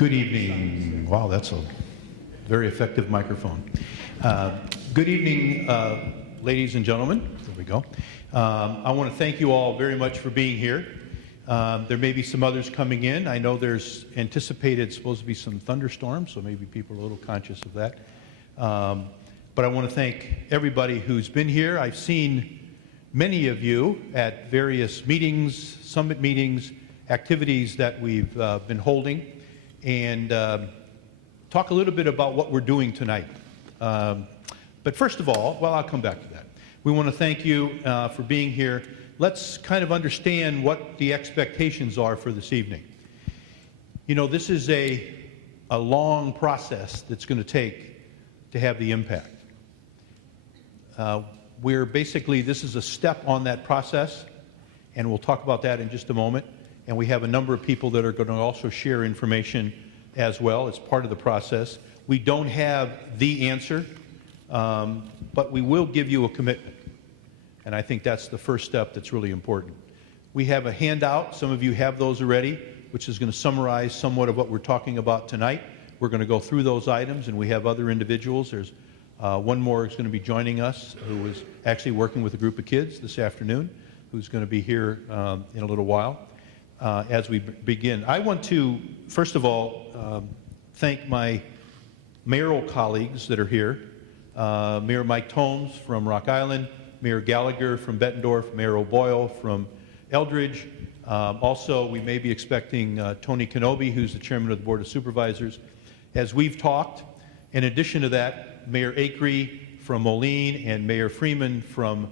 Good evening. Wow, that's a very effective microphone. Good evening, ladies and gentlemen. There we go. I want to thank you all very much for being here. There may be some others coming in. I know there's anticipated supposed to be some thunderstorms, so maybe people are a little conscious of that. But I want to thank everybody who's been here. I've seen many of you at various meetings, summit meetings, activities that we've been holding, and talk a little bit about what we're doing tonight. But first of all, well, I'll come back to that. We want to thank you for being here. Let's kind of understand what the expectations are for this evening. You know, this is a long process that's going to take to have the impact. This is a step on that process, and we'll talk about that in just a moment. And we have a number of people that are going to also share information as well as part of the process. We don't have the answer, but we will give you a commitment. And I think that's the first step that's really important. We have a handout. Some of you have those already, which is going to summarize somewhat of what we're talking about tonight. We're going to go through those items, and we have other individuals. There's one more who's going to be joining us, who is actually working with a group of kids this afternoon, who's going to be here in a little while. As we begin, I want to, first of all, thank my mayoral colleagues that are here. Mayor Mike Tomes from Rock Island, Mayor Gallagher from Bettendorf, Mayor O'Boyle from Eldridge. Also, we may be expecting Tony Kenobi, who's the chairman of the Board of Supervisors. As we've talked, in addition to that, Mayor Acree from Moline and Mayor Freeman from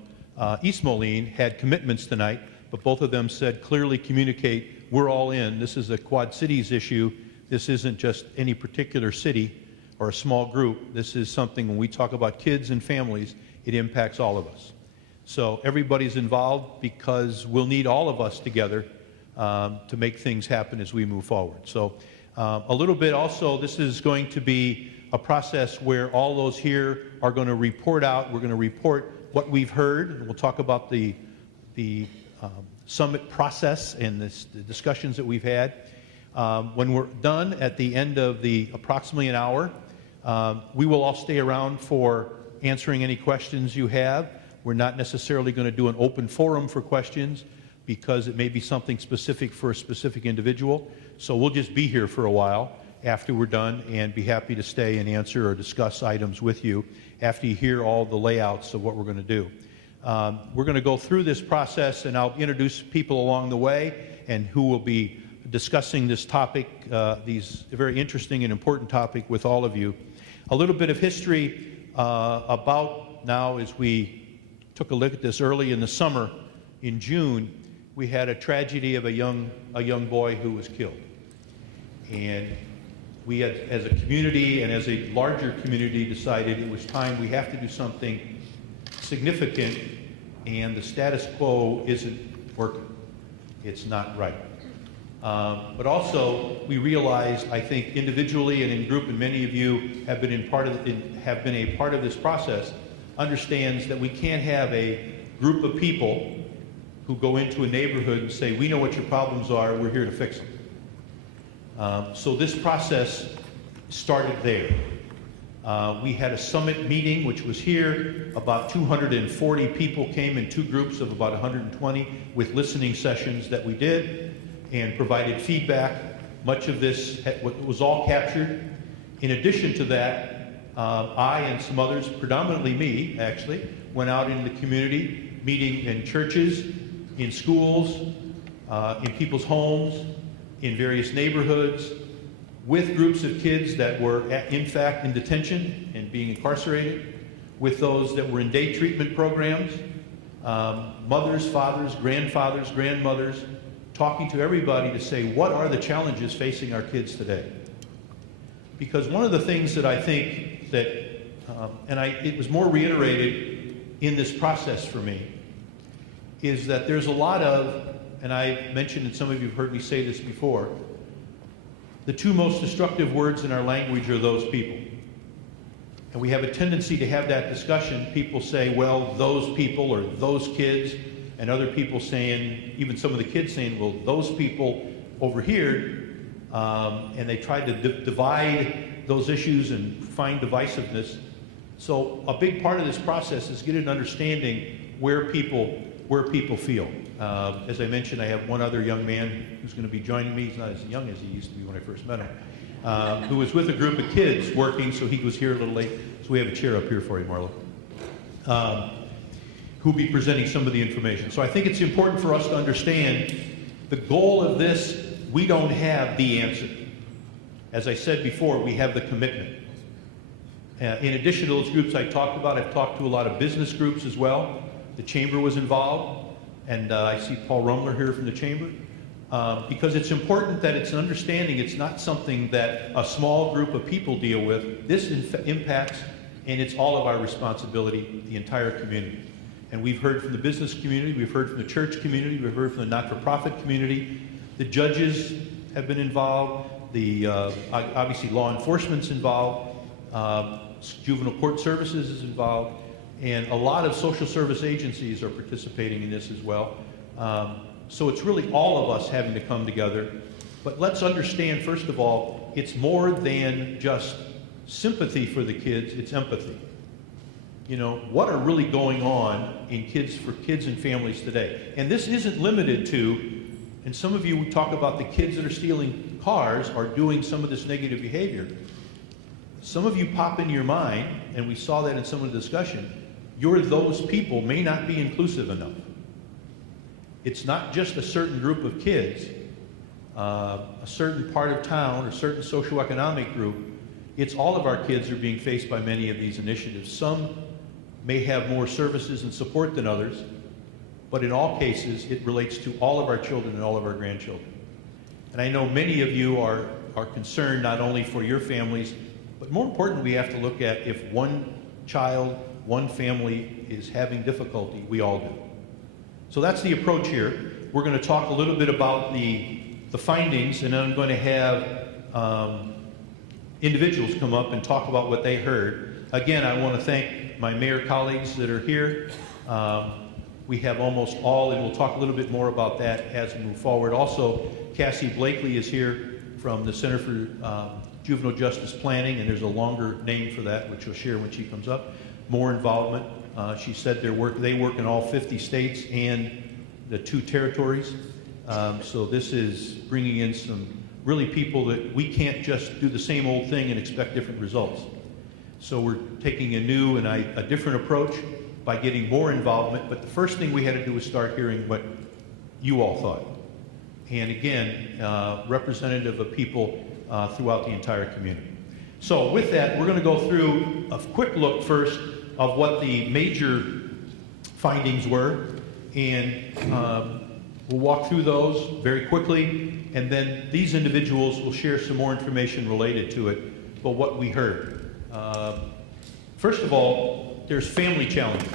East Moline had commitments tonight, but both of them said clearly communicate, we're all in. This is a Quad Cities issue. This isn't just any particular city or a small group. This is something, when we talk about kids and families, it impacts all of us. So everybody's involved because we'll need all of us together to make things happen as we move forward. So a little bit also, this is going to be a process where all those here are going to report out. We're going to report what we've heard. We'll talk about the summit process and the discussions that we've had. When we're done at the end of the approximately an hour, we will all stay around for answering any questions you have. We're not necessarily going to do an open forum for questions because it may be something specific for a specific individual. So we'll just be here for a while after we're done and be happy to stay and answer or discuss items with you after you hear all the layouts of what we're going to do. We're going to go through this process, and I'll introduce people along the way and who will be discussing this topic, these very interesting and important topic with all of you. A little bit of history about now, as we took a look at this early in the summer, in June, we had a tragedy of a young boy who was killed. And we had, as a community and as a larger community, decided it was time, we have to do something significant, and the status quo isn't working. It's not right. But also, we realized, I think, individually and in group, and many of you have been a part of this process, understands that we can't have a group of people who go into a neighborhood and say, we know what your problems are, we're here to fix them. So this process started there. We had a summit meeting, which was here. About 240 people came in two groups of about 120 with listening sessions that we did and provided feedback. Much of this was all captured. In addition to that, I and some others, predominantly me actually, went out in the community, meeting in churches, in schools, in people's homes, in various neighborhoods, with groups of kids that were, in fact, in detention and being incarcerated, with those that were in day treatment programs, mothers, fathers, grandfathers, grandmothers, talking to everybody to say, what are the challenges facing our kids today? Because one of the things that I think that, it was more reiterated in this process for me, is that there's a lot of, and I mentioned, and some of you have heard me say this before, the two most destructive words in our language are those people. And we have a tendency to have that discussion. People say, well, those people or those kids, and other people saying, even some of the kids saying, well, those people over here and they tried to divide those issues and find divisiveness. So a big part of this process is getting an understanding where people feel. As I mentioned, I have one other young man who's going to be joining me. He's not as young as he used to be when I first met him, who was with a group of kids working, so he was here a little late. So we have a chair up here for you, Marlo, who'll be presenting some of the information. So I think it's important for us to understand the goal of this. We don't have the answer. As I said before, we have the commitment. In addition to those groups I talked about, I've talked to a lot of business groups as well. The chamber was involved, and I see Paul Rumler here from the chamber, because it's important that it's an understanding. It's not something that a small group of people deal with. This impacts, and it's all of our responsibility, the entire community. And we've heard from the business community, we've heard from the church community, we've heard from the not-for-profit community. The judges have been involved, obviously law enforcement's involved, juvenile court services is involved, and a lot of social service agencies are participating in this as well. So it's really all of us having to come together. But let's understand, first of all, it's more than just sympathy for the kids, it's empathy. You know, what are really going on for kids and families today? And this isn't limited to, and some of you talk about the kids that are stealing cars are doing some of this negative behavior. Some of you pop into your mind, and we saw that in some of the discussion, those people may not be inclusive enough. It's not just a certain group of kids, a certain part of town, or certain socioeconomic group. It's all of our kids are being faced by many of these initiatives. Some may have more services and support than others, but in all cases, it relates to all of our children and all of our grandchildren. And I know many of you are concerned not only for your families, but more important, we have to look at if one child, one family is having difficulty, we all do. So that's the approach here. We're going to talk a little bit about the findings, and then I'm going to have individuals come up and talk about what they heard. Again, I want to thank my mayor colleagues that are here. We have almost all, and we'll talk a little bit more about that as we move forward. Also, Cassie Blakely is here from the Center for Juvenile Justice Planning, and there's a longer name for that, which she'll share when she comes up. More involvement. She said they work in all 50 states and the 2 territories. So this is bringing in some really people that we can't just do the same old thing and expect different results. So we're taking a new and a different approach by getting more involvement. But the first thing we had to do was start hearing what you all thought. And again, representative of people throughout the entire community. So with that, we're going to go through a quick look first of what the major findings were, and we'll walk through those very quickly, and then these individuals will share some more information related to it, but what we heard. First of all, there's family challenges,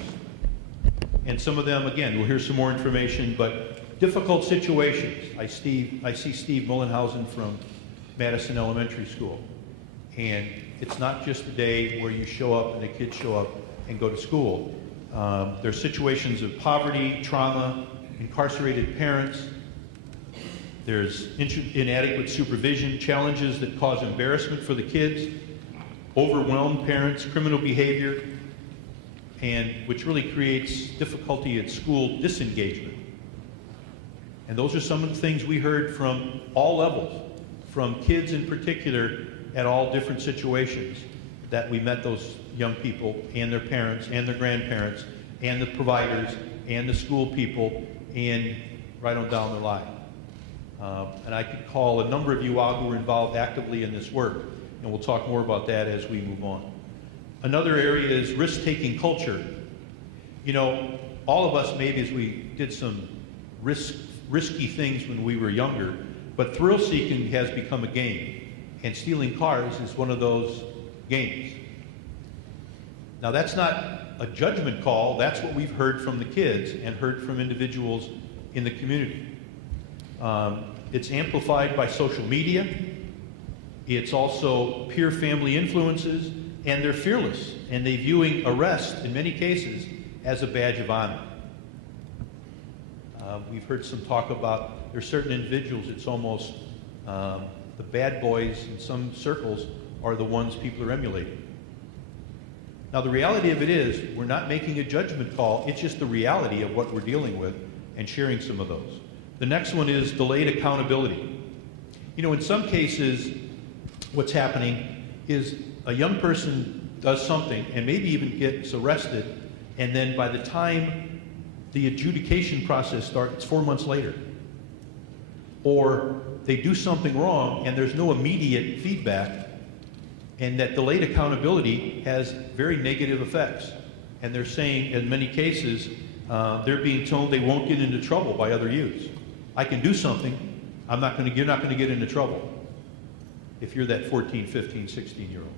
and some of them, again, we'll hear some more information, but difficult situations. I see Steve Mullenhausen from Madison Elementary School. And it's not just a day where you show up and the kids show up and go to school. There's situations of poverty, trauma, incarcerated parents. There's inadequate supervision, challenges that cause embarrassment for the kids, overwhelmed parents, criminal behavior, and which really creates difficulty at school disengagement. And those are some of the things we heard from all levels, from kids in particular, at all different situations that we met those young people and their parents and their grandparents and the providers and the school people and right on down the line. And I could call a number of you out who were involved actively in this work, and we'll talk more about that as we move on. Another area is risk-taking culture. You know, all of us maybe as we did some risky things when we were younger, but thrill-seeking has become a game. And stealing cars is one of those games. Now that's not a judgment call, that's what we've heard from the kids and heard from individuals in the community. It's amplified by social media, it's also peer family influences, and they're fearless, and they're viewing arrest in many cases as a badge of honor. We've heard some talk about there's certain individuals, it's almost the bad boys in some circles are the ones people are emulating. Now, the reality of it is, we're not making a judgment call. It's just the reality of what we're dealing with and sharing some of those. The next one is delayed accountability. You know, in some cases, what's happening is a young person does something and maybe even gets arrested, and then by the time the adjudication process starts, it's 4 months later. Or they do something wrong and there's no immediate feedback, and that delayed accountability has very negative effects. And they're saying, in many cases, they're being told they won't get into trouble by other youths. I can do something, you're not going to get into trouble if you're that 14, 15, 16-year-old.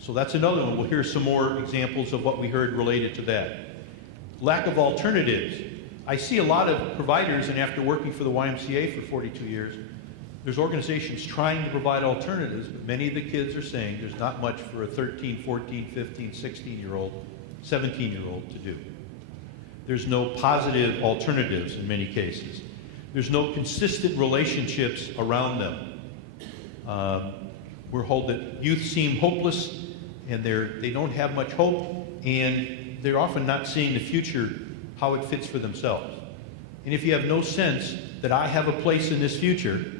So that's another one. We'll hear some more examples of what we heard related to that. Lack of alternatives. I see a lot of providers, and after working for the YMCA for 42 years, there's organizations trying to provide alternatives, but many of the kids are saying there's not much for a 13, 14, 15, 16-year-old, 17-year-old to do. There's no positive alternatives in many cases. There's no consistent relationships around them. We're told that youth seem hopeless, and they don't have much hope, and they're often not seeing the future, how it fits for themselves. And if you have no sense that I have a place in this future,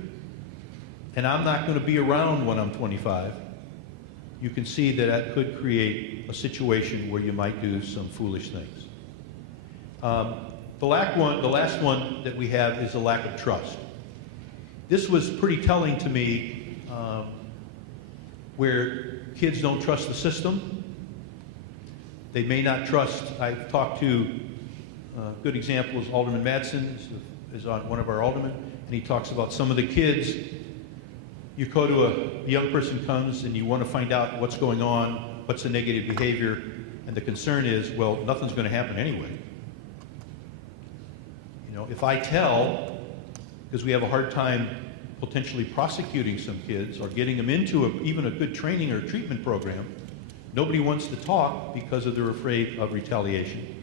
and I'm not going to be around when I'm 25, you can see that that could create a situation where you might do some foolish things. The last one that we have is a lack of trust. This was pretty telling to me, where kids don't trust the system. They may not trust. I've talked to a good example is Alderman Madsen, is on one of our aldermen, and he talks about some of the kids. You go to a young person comes and you want to find out what's going on, what's the negative behavior, and the concern is, well, nothing's going to happen anyway. You know, if I tell, because we have a hard time potentially prosecuting some kids or getting them into even a good training or treatment program, nobody wants to talk because they're afraid of retaliation.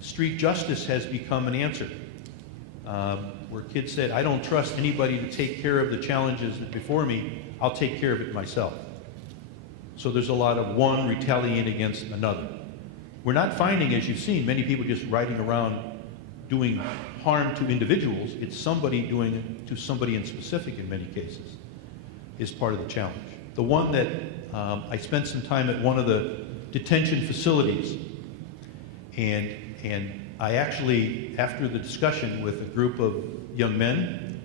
Street justice has become an answer. Where kids said, I don't trust anybody to take care of the challenges before me, I'll take care of it myself. So there's a lot of one retaliating against another. We're not finding, as you've seen, many people just riding around doing harm to individuals. It's somebody doing it to somebody in specific in many cases is part of the challenge. The one that I spent some time at one of the detention facilities, and I actually, after the discussion with a group of young men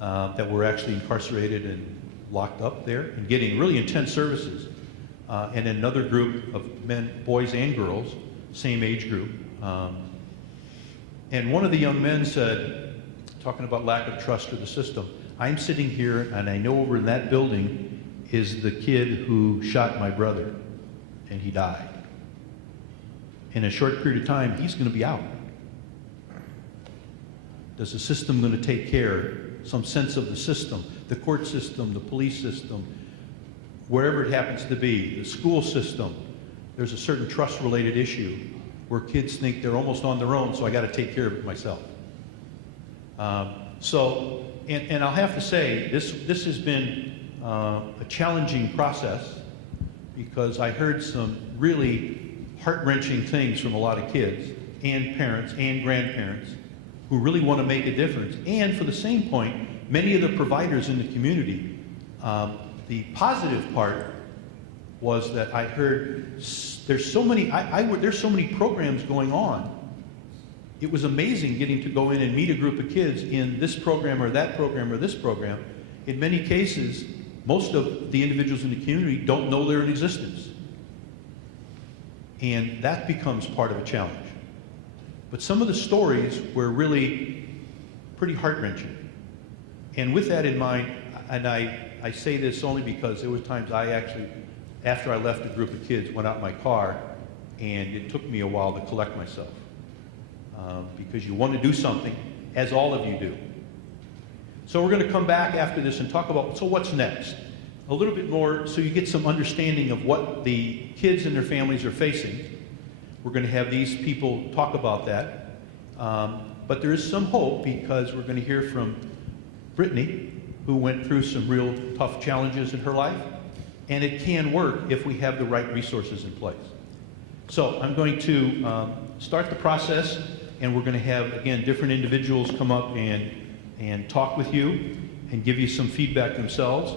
that were actually incarcerated and locked up there and getting really intense services, and another group of men, boys and girls, same age group. And one of the young men said, talking about lack of trust for the system, I'm sitting here and I know over in that building is the kid who shot my brother and he died. In a short period of time, he's going to be out. Does the system going to take care, some sense of the system, the court system, the police system, wherever it happens to be, the school system? There's a certain trust-related issue where kids think they're almost on their own, so I got to take care of it myself. And I'll have to say, this has been a challenging process because I heard some really heart-wrenching things from a lot of kids and parents and grandparents who really want to make a difference. And for the same point, many of the providers in the community, the positive part was that I heard there's so many programs going on. It was amazing getting to go in and meet a group of kids in this program or that program or this program. In many cases, most of the individuals in the community don't know they're in existence. And that becomes part of a challenge. But some of the stories were really pretty heart-wrenching. And with that in mind, and I say this only because there were times I actually, after I left a group of kids, went out in my car, and it took me a while to collect myself. Because you want to do something, as all of you do. So we're going to come back after this and talk about, so what's next? A little bit more so you get some understanding of what the kids and their families are facing. We're going to have these people talk about that. But there is some hope because we're going to hear from Brittany, who went through some real tough challenges in her life, and it can work if we have the right resources in place. So I'm going to start the process, and we're going to have, again, different individuals come up and talk with you and give you some feedback themselves.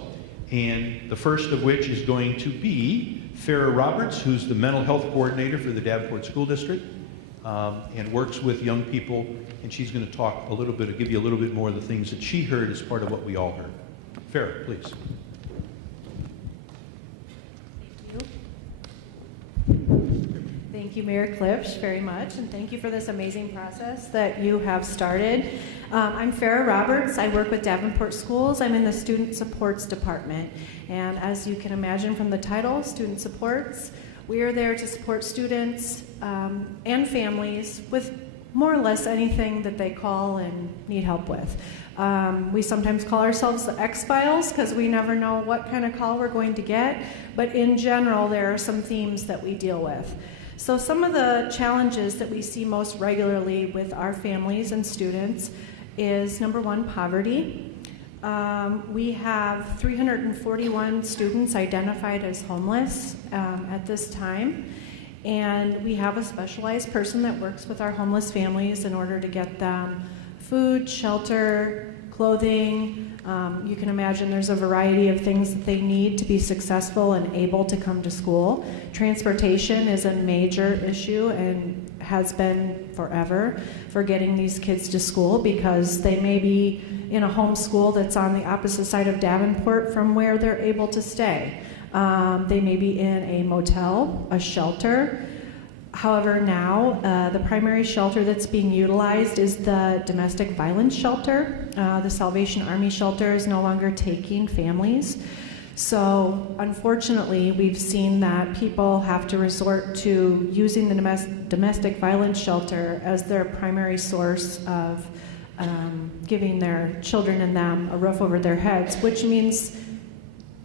And the first of which is going to be Farrah Roberts, who's the mental health coordinator for the Davenport School District, and works with young people. And she's going to talk a little bit, give you a little bit more of the things that she heard as part of what we all heard. Farrah, please. Thank you, Mayor Klipsch, very much, and thank you for this amazing process that you have started. I'm Farrah Roberts. I work with Davenport Schools. I'm in the Student Supports Department, and as you can imagine from the title, Student Supports, we are there to support students and families with more or less anything that they call and need help with. We sometimes call ourselves the X-Files because we never know what kind of call we're going to get, but in general, there are some themes that we deal with. So some of the challenges that we see most regularly with our families and students is, number one, poverty. We have 341 students identified as homeless at this time, and we have a specialized person that works with our homeless families in order to get them food, shelter, clothing. You can imagine there's a variety of things that they need to be successful and able to come to school. Transportation is a major issue and has been forever for getting these kids to school because they may be in a home school that's on the opposite side of Davenport from where they're able to stay. They may be in a motel, a shelter. However, now the primary shelter that's being utilized is the domestic violence shelter. The Salvation Army shelter is no longer taking families. So unfortunately, we've seen that people have to resort to using the domestic violence shelter as their primary source of giving their children and them a roof over their heads, which means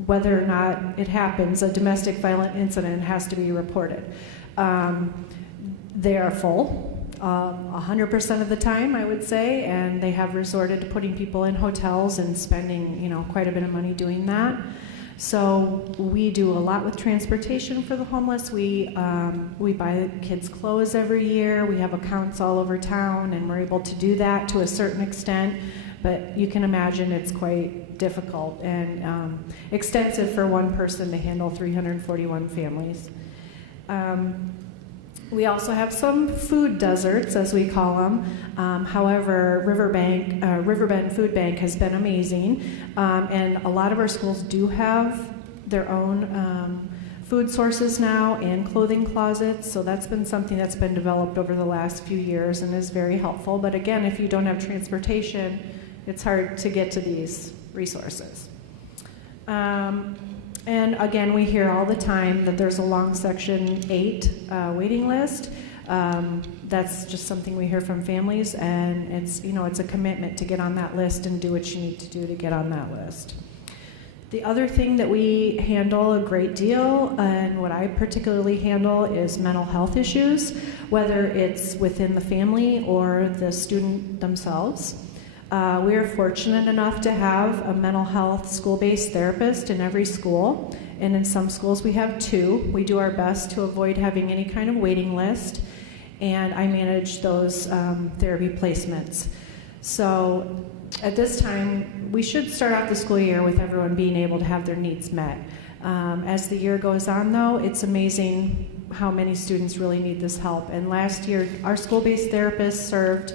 whether or not it happens, a domestic violent incident has to be reported. They are full 100% of the time, I would say, and they have resorted to putting people in hotels and spending, quite a bit of money doing that. So we do a lot with transportation for the homeless. We buy kids clothes every year. We have accounts all over town, and we're able to do that to a certain extent. But you can imagine it's quite difficult and extensive for one person to handle 341 families. We also have some food deserts, as we call them. However, Riverbend Food Bank has been amazing, and a lot of our schools do have their own food sources now and clothing closets, so that's been something that's been developed over the last few years and is very helpful. But again, if you don't have transportation, it's hard to get to these resources. And again, we hear all the time that there's a long Section 8 waiting list. That's just something we hear from families, and it's a commitment to get on that list and do what you need to do to get on that list. The other thing that we handle a great deal, and what I particularly handle, is mental health issues, whether it's within the family or the student themselves. We are fortunate enough to have a mental health school-based therapist in every school, and in some schools we have 2. We do our best to avoid having any kind of waiting list, and I manage those therapy placements. So at this time, we should start off the school year with everyone being able to have their needs met. As the year goes on, though, it's amazing how many students really need this help. And last year, our school-based therapists served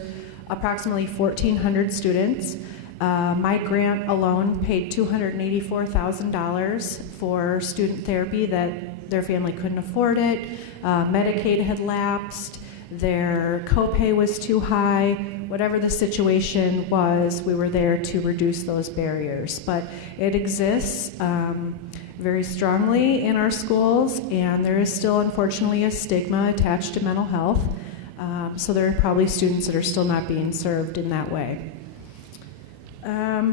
approximately 1,400 students. My grant alone paid $284,000 for student therapy that their family couldn't afford it. Medicaid had lapsed. Their copay was too high. Whatever the situation was, we were there to reduce those barriers. But it exists very strongly in our schools, and there is still, unfortunately, a stigma attached to mental health. So there are probably students that are still not being served in that way.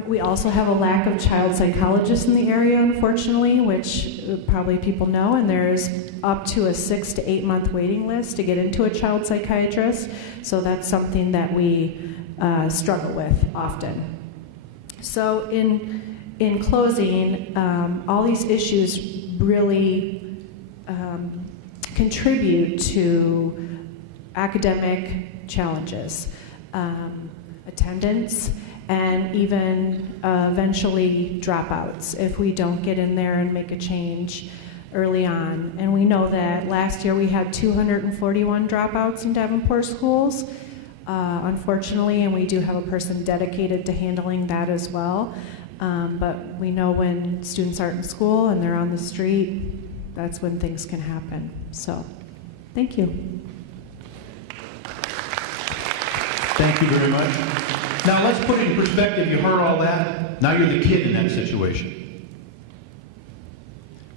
We also have a lack of child psychologists in the area, unfortunately, which probably people know, and there's up to a 6 to 8 month waiting list to get into a child psychiatrist. So that's something that we struggle with often. So in closing, all these issues really contribute to academic challenges, attendance, and even eventually dropouts if we don't get in there and make a change early on. And we know that last year we had 241 dropouts in Davenport schools, unfortunately, and we do have a person dedicated to handling that as well. But we know when students aren't in school and they're on the street, that's when things can happen. So, thank you. Thank you very much. Now let's put it in perspective. You heard all that. Now you're the kid in that situation.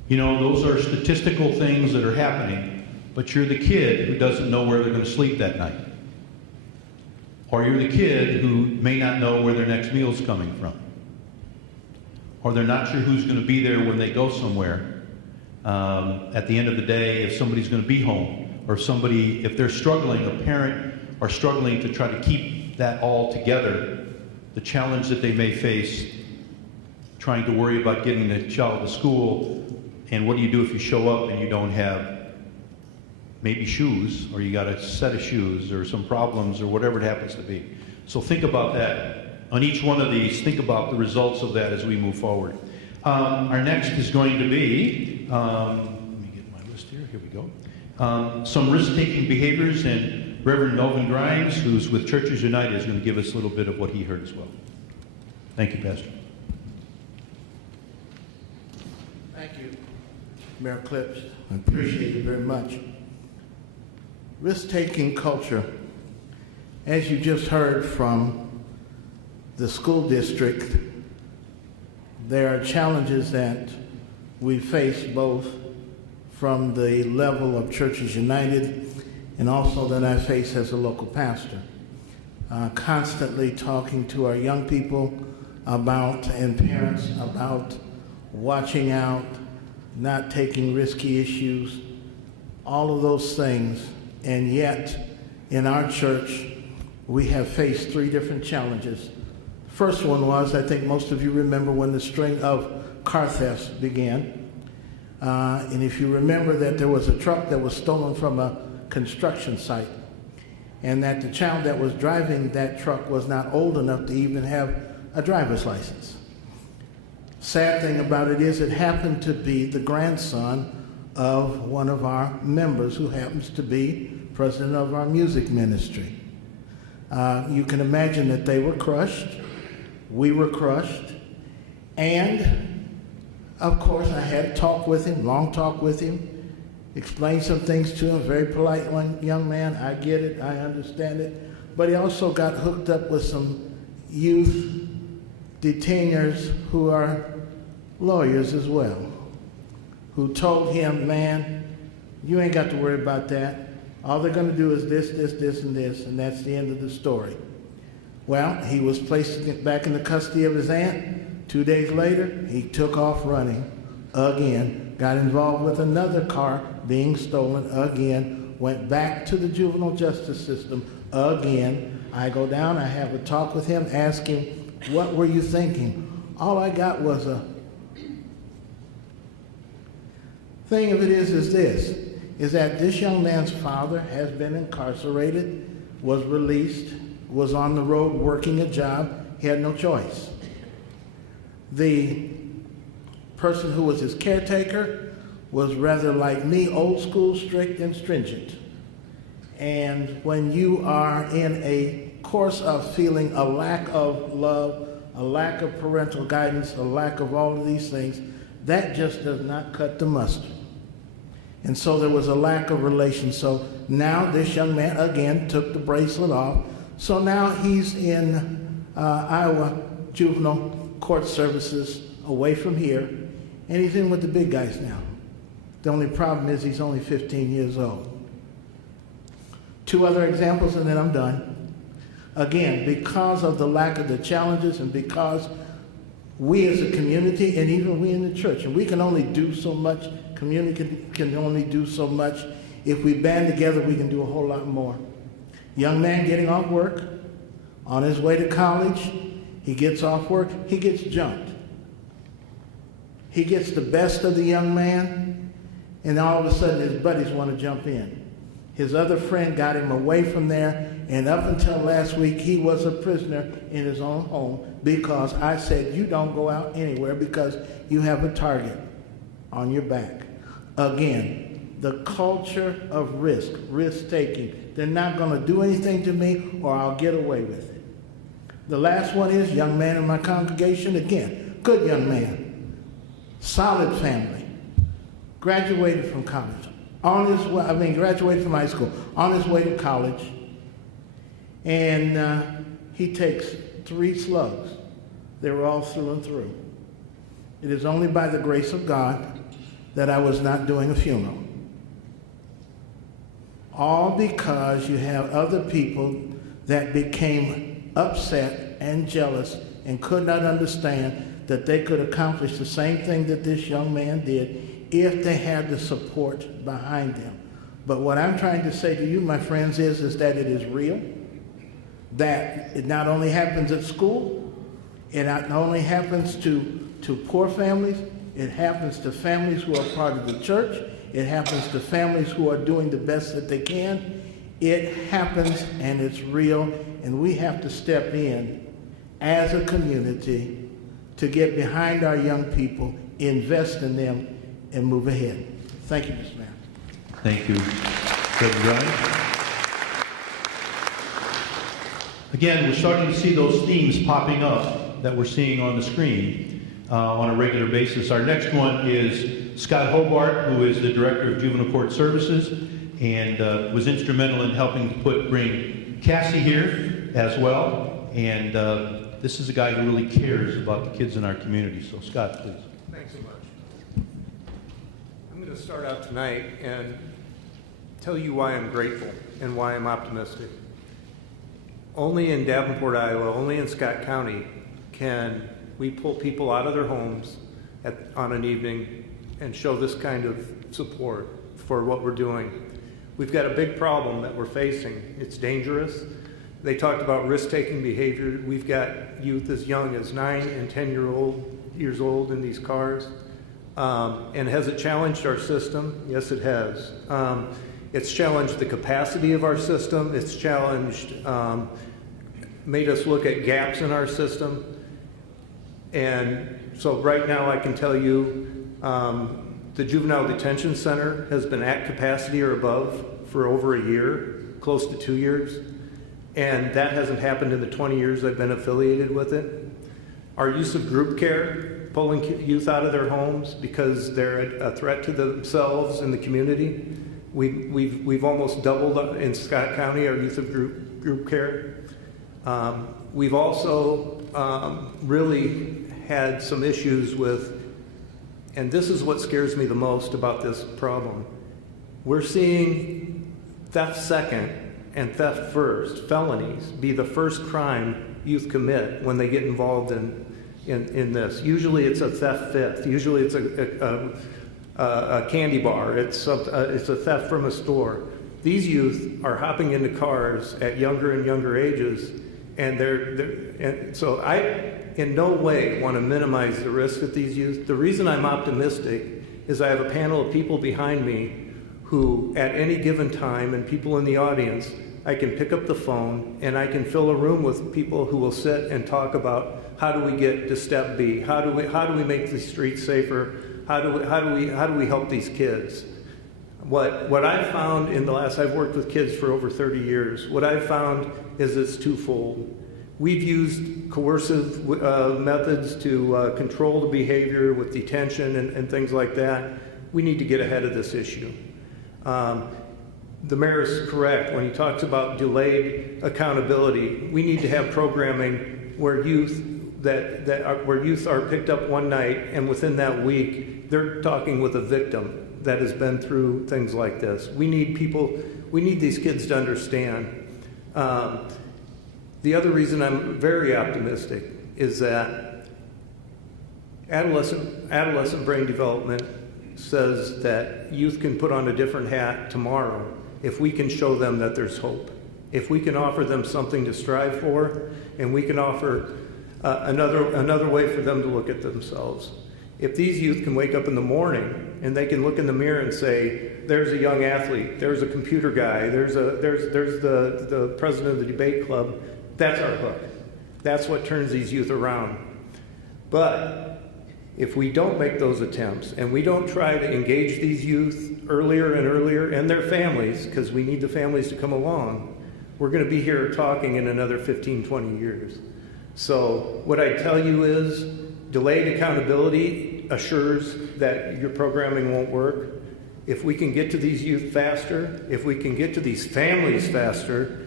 You know, those are statistical things that are happening, but you're the kid who doesn't know where they're going to sleep that night. Or you're the kid who may not know where their next meal's coming from. Or they're not sure who's going to be there when they go somewhere. At the end of the day, if somebody's going to be home, or if they're struggling, a parent are struggling to try to keep that all together, the challenge that they may face, trying to worry about getting the child to school, and what do you do if you show up and you don't have maybe shoes, or you got a set of shoes, or some problems, or whatever it happens to be. So think about that. On each one of these, think about the results of that as we move forward. Our next is going to be, let me get my list here, here we go. Some risk-taking behaviors, and Reverend Melvin Grimes, who's with Churches United, is going to give us a little bit of what he heard as well. Thank you, Pastor. Thank you, Mayor Klipsch. I appreciate it very much. Risk-taking culture, as you just heard from the school district, there are challenges that we face both from the level of Churches United and also that I face as a local pastor. Constantly talking to our young people about, and parents about, watching out, not taking risky issues, all of those things. And yet, in our church, we have faced three different challenges. First one was, I think most of you remember, when the string of car thefts began. And if you remember that there was a truck that was stolen from a construction site, and that the child that was driving that truck was not old enough to even have a driver's license. Sad thing about it is it happened to be the grandson of one of our members who happens to be president of our music ministry. You can imagine that they were crushed, we were crushed, and of course I had a talk with him, long talk with him, explained some things to him, very polite young man, I get it, I understand it, but he also got hooked up with some youth detainers who are lawyers as well, who told him, man, you ain't got to worry about that. All they're going to do is this, this, this, and this, and that's the end of the story. Well, he was placed back in the custody of his aunt. 2 days later, he took off running again, got involved with another car being stolen again, went back to the juvenile justice system again. I go down, I have a talk with him, ask him, what were you thinking? All I got was a thing of it is this, is that this young man's father has been incarcerated, was released, was on the road working a job, he had no choice. The person who was his caretaker was rather like me, old school, strict and stringent. And when you are in a course of feeling a lack of love, a lack of parental guidance, a lack of all of these things, that just does not cut the mustard. And so there was a lack of relation. So now this young man, again, took the bracelet off. So now he's in Iowa Juvenile Court Services, away from here, and he's in with the big guys now. The only problem is he's only 15 years old. Two other examples and then I'm done. Again, because of the lack of the challenges and because we as a community and even we in the church, and we can only do so much, community can only do so much. If we band together, we can do a whole lot more. Young man getting off work, On his way to college, he gets off work, he gets jumped. He gets the best of the young man, and all of a sudden his buddies want to jump in. His other friend got him away from there, and up until last week, he was a prisoner in his own home because I said, you don't go out anywhere because you have a target on your back. Again, the culture of risk-taking. They're not going to do anything to me or I'll get away with it. The last one is young man in my congregation. Again, good young man, solid family, graduated from college. Graduated from high school, on his way to college, and he takes 3 slugs. They were all through and through. It is only by the grace of God that I was not doing a funeral. All because you have other people that became upset and jealous and could not understand that they could accomplish the same thing that this young man did if they had the support behind them. But what I'm trying to say to you, my friends, is that it is real, that it not only happens at school, it not only happens to poor families, it happens to families who are part of the church, it happens to families who are doing the best that they can. It happens and it's real, and we have to step in as a community to get behind our young people, invest in them, and move ahead. Thank you, Mr. Mayor. Thank you, President Brown. Again, we're starting to see those themes popping up that we're seeing on the screen on a regular basis. Our next one is Scott Hobart, who is the Director of Juvenile Court Services and was instrumental in helping to bring Cassie here as well. And this is a guy who really cares about the kids in our community. So Scott, please. Thanks so much. I'm going to start out tonight and tell you why I'm grateful and why I'm optimistic. Only in Davenport, Iowa, only in Scott County can we pull people out of their homes on an evening and show this kind of support for what we're doing. We've got a big problem that we're facing. It's dangerous. They talked about risk-taking behavior. We've got youth as young as 9 and 10 years old in these cars. And has it challenged our system? Yes, it has. It's challenged the capacity of our system. It's challenged, made us look at gaps in our system. And so right now I can tell you the Juvenile Detention Center has been at capacity or above for over a year, close to 2 years. And that hasn't happened in the 20 years I've been affiliated with it. Our use of group care, pulling youth out of their homes because they're a threat to themselves and the community. We've almost doubled in Scott County our use of group care. We've also really had some issues with, and this is what scares me the most about this problem. We're seeing theft second and theft first, felonies, be the first crime youth commit when they get involved in this. Usually it's a theft fifth. Usually it's a candy bar. It's a theft from a store. These youth are hopping into cars at younger and younger ages, and so I in no way want to minimize the risk of these youth. The reason I'm optimistic is I have a panel of people behind me who at any given time, and people in the audience, I can pick up the phone and I can fill a room with people who will sit and talk about how do we get to step B? How do we make the streets safer? How do we help these kids? What I've found in the last, I've worked with kids for over 30 years. What I've found is it's twofold. We've used coercive methods to control the behavior with detention and things like that. We need to get ahead of this issue. The mayor is correct when he talks about delayed accountability. We need to have programming where youth where youth are picked up one night and within that week they're talking with a victim that has been through things like this. We need these kids to understand. The other reason I'm very optimistic is that adolescent brain development says that youth can put on a different hat tomorrow if we can show them that there's hope. if we can offer them something to strive for, and we can offer another way for them to look at themselves. If these youth can wake up in the morning and they can look in the mirror and say, there's a young athlete, there's a computer guy, there's the president of the debate club, that's our hook. That's what turns these youth around. But if we don't make those attempts and we don't try to engage these youth earlier and earlier, and their families, because we need the families to come along, we're going to be here talking in another 15, 20 years. So what I tell you is delayed accountability assures that your programming won't work. If we can get to these youth faster, if we can get to these families faster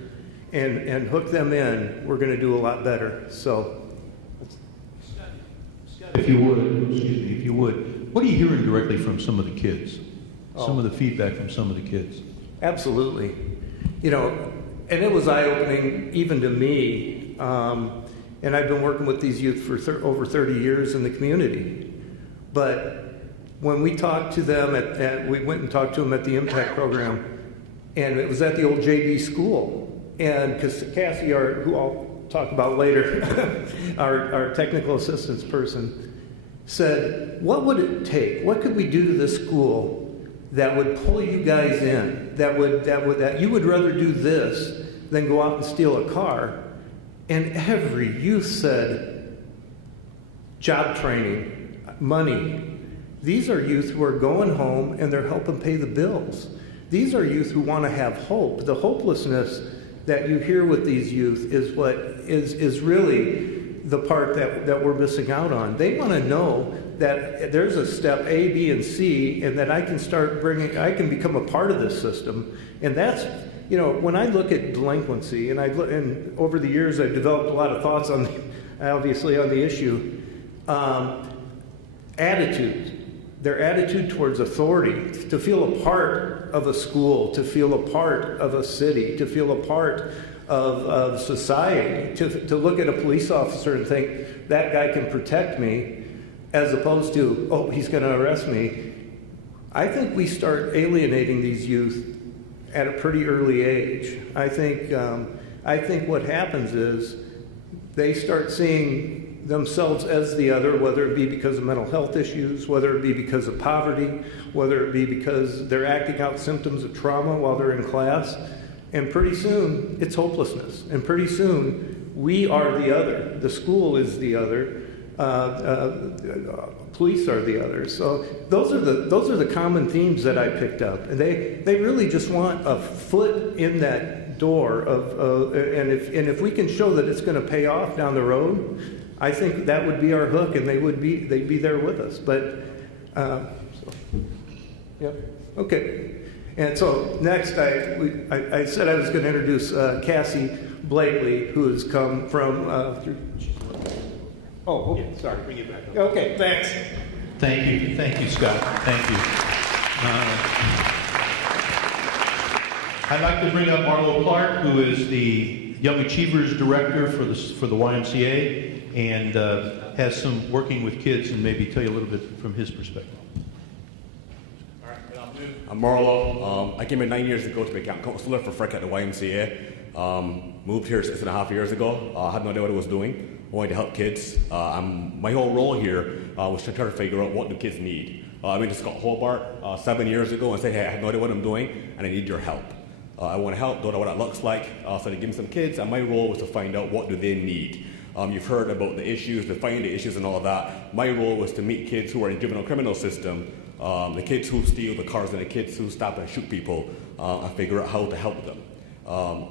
and hook them in, we're going to do a lot better. So, If you would, what are you hearing directly from some of the kids? Some of the feedback from some of the kids? absolutely. You know, and it was eye-opening even to me. And I've been working with these youth for over 30 years in the community. But when we talked to them we went and talked to them at the Impact Program, and it was at the old JV school. And because Cassie, who I'll talk about later, our technical assistance person, said, what would it take? What could we do to this school that would pull you guys in? That you would rather do this than go out and steal a car? And every youth said, job training, money. These are youth who are going home and they're helping pay the bills. These are youth who want to have hope. The hopelessness that you hear with these youth is what is really the part that we're missing out on. They want to know that there's a step A, B, and C, and that I can become a part of this system. And that's, you know, when I look at delinquency, and over the years I've developed a lot of thoughts on, obviously, on the issue, attitudes. Their attitude towards authority, to feel a part of a school, to feel a part of a city, to feel a part of society, to look at a police officer and think, that guy can protect me, as opposed to, oh, he's going to arrest me. I think we start alienating these youth at a pretty early age. I think what happens is they start seeing themselves as the other, whether it be because of mental health issues, whether it be because of poverty, whether it be because they're acting out symptoms of trauma while they're in class. And pretty soon, it's hopelessness. And pretty soon, we are the other. The school is the other. Police are the other. So those are the common themes that I picked up. And they really just want a foot in that door and if we can show that it's going to pay off down the road, I think that would be our hook, and they'd be there with us. But yeah, okay. And so next, I said I was going to introduce Cassie Blakely, who has come from. Sorry. Bring it back up. Okay, thanks. Thank you, Scott. Thank you. I'd like to bring up Marlo Clark, who is the Young Achievers Director for the YMCA, and has some working with kids, and maybe tell you a little bit from his perspective. All right, good afternoon. I'm Marlo. I came in 9 years ago to be a camp counselor for FREC at the YMCA. Moved here 6.5 years ago. Had no idea what I was doing. Wanted to help kids. My whole role here was to try to figure out what do kids need. I went to Scott Hobart 7 years ago and said, hey, I have no idea what I'm doing, and I need your help. I want to help, don't know what that looks like, so they give me some kids, and my role was to find out what do they need. You've heard about the issues, defining the issues and all of that. My role was to meet kids who are in the juvenile criminal system, the kids who steal the cars and the kids who stop and shoot people, and figure out how to help them.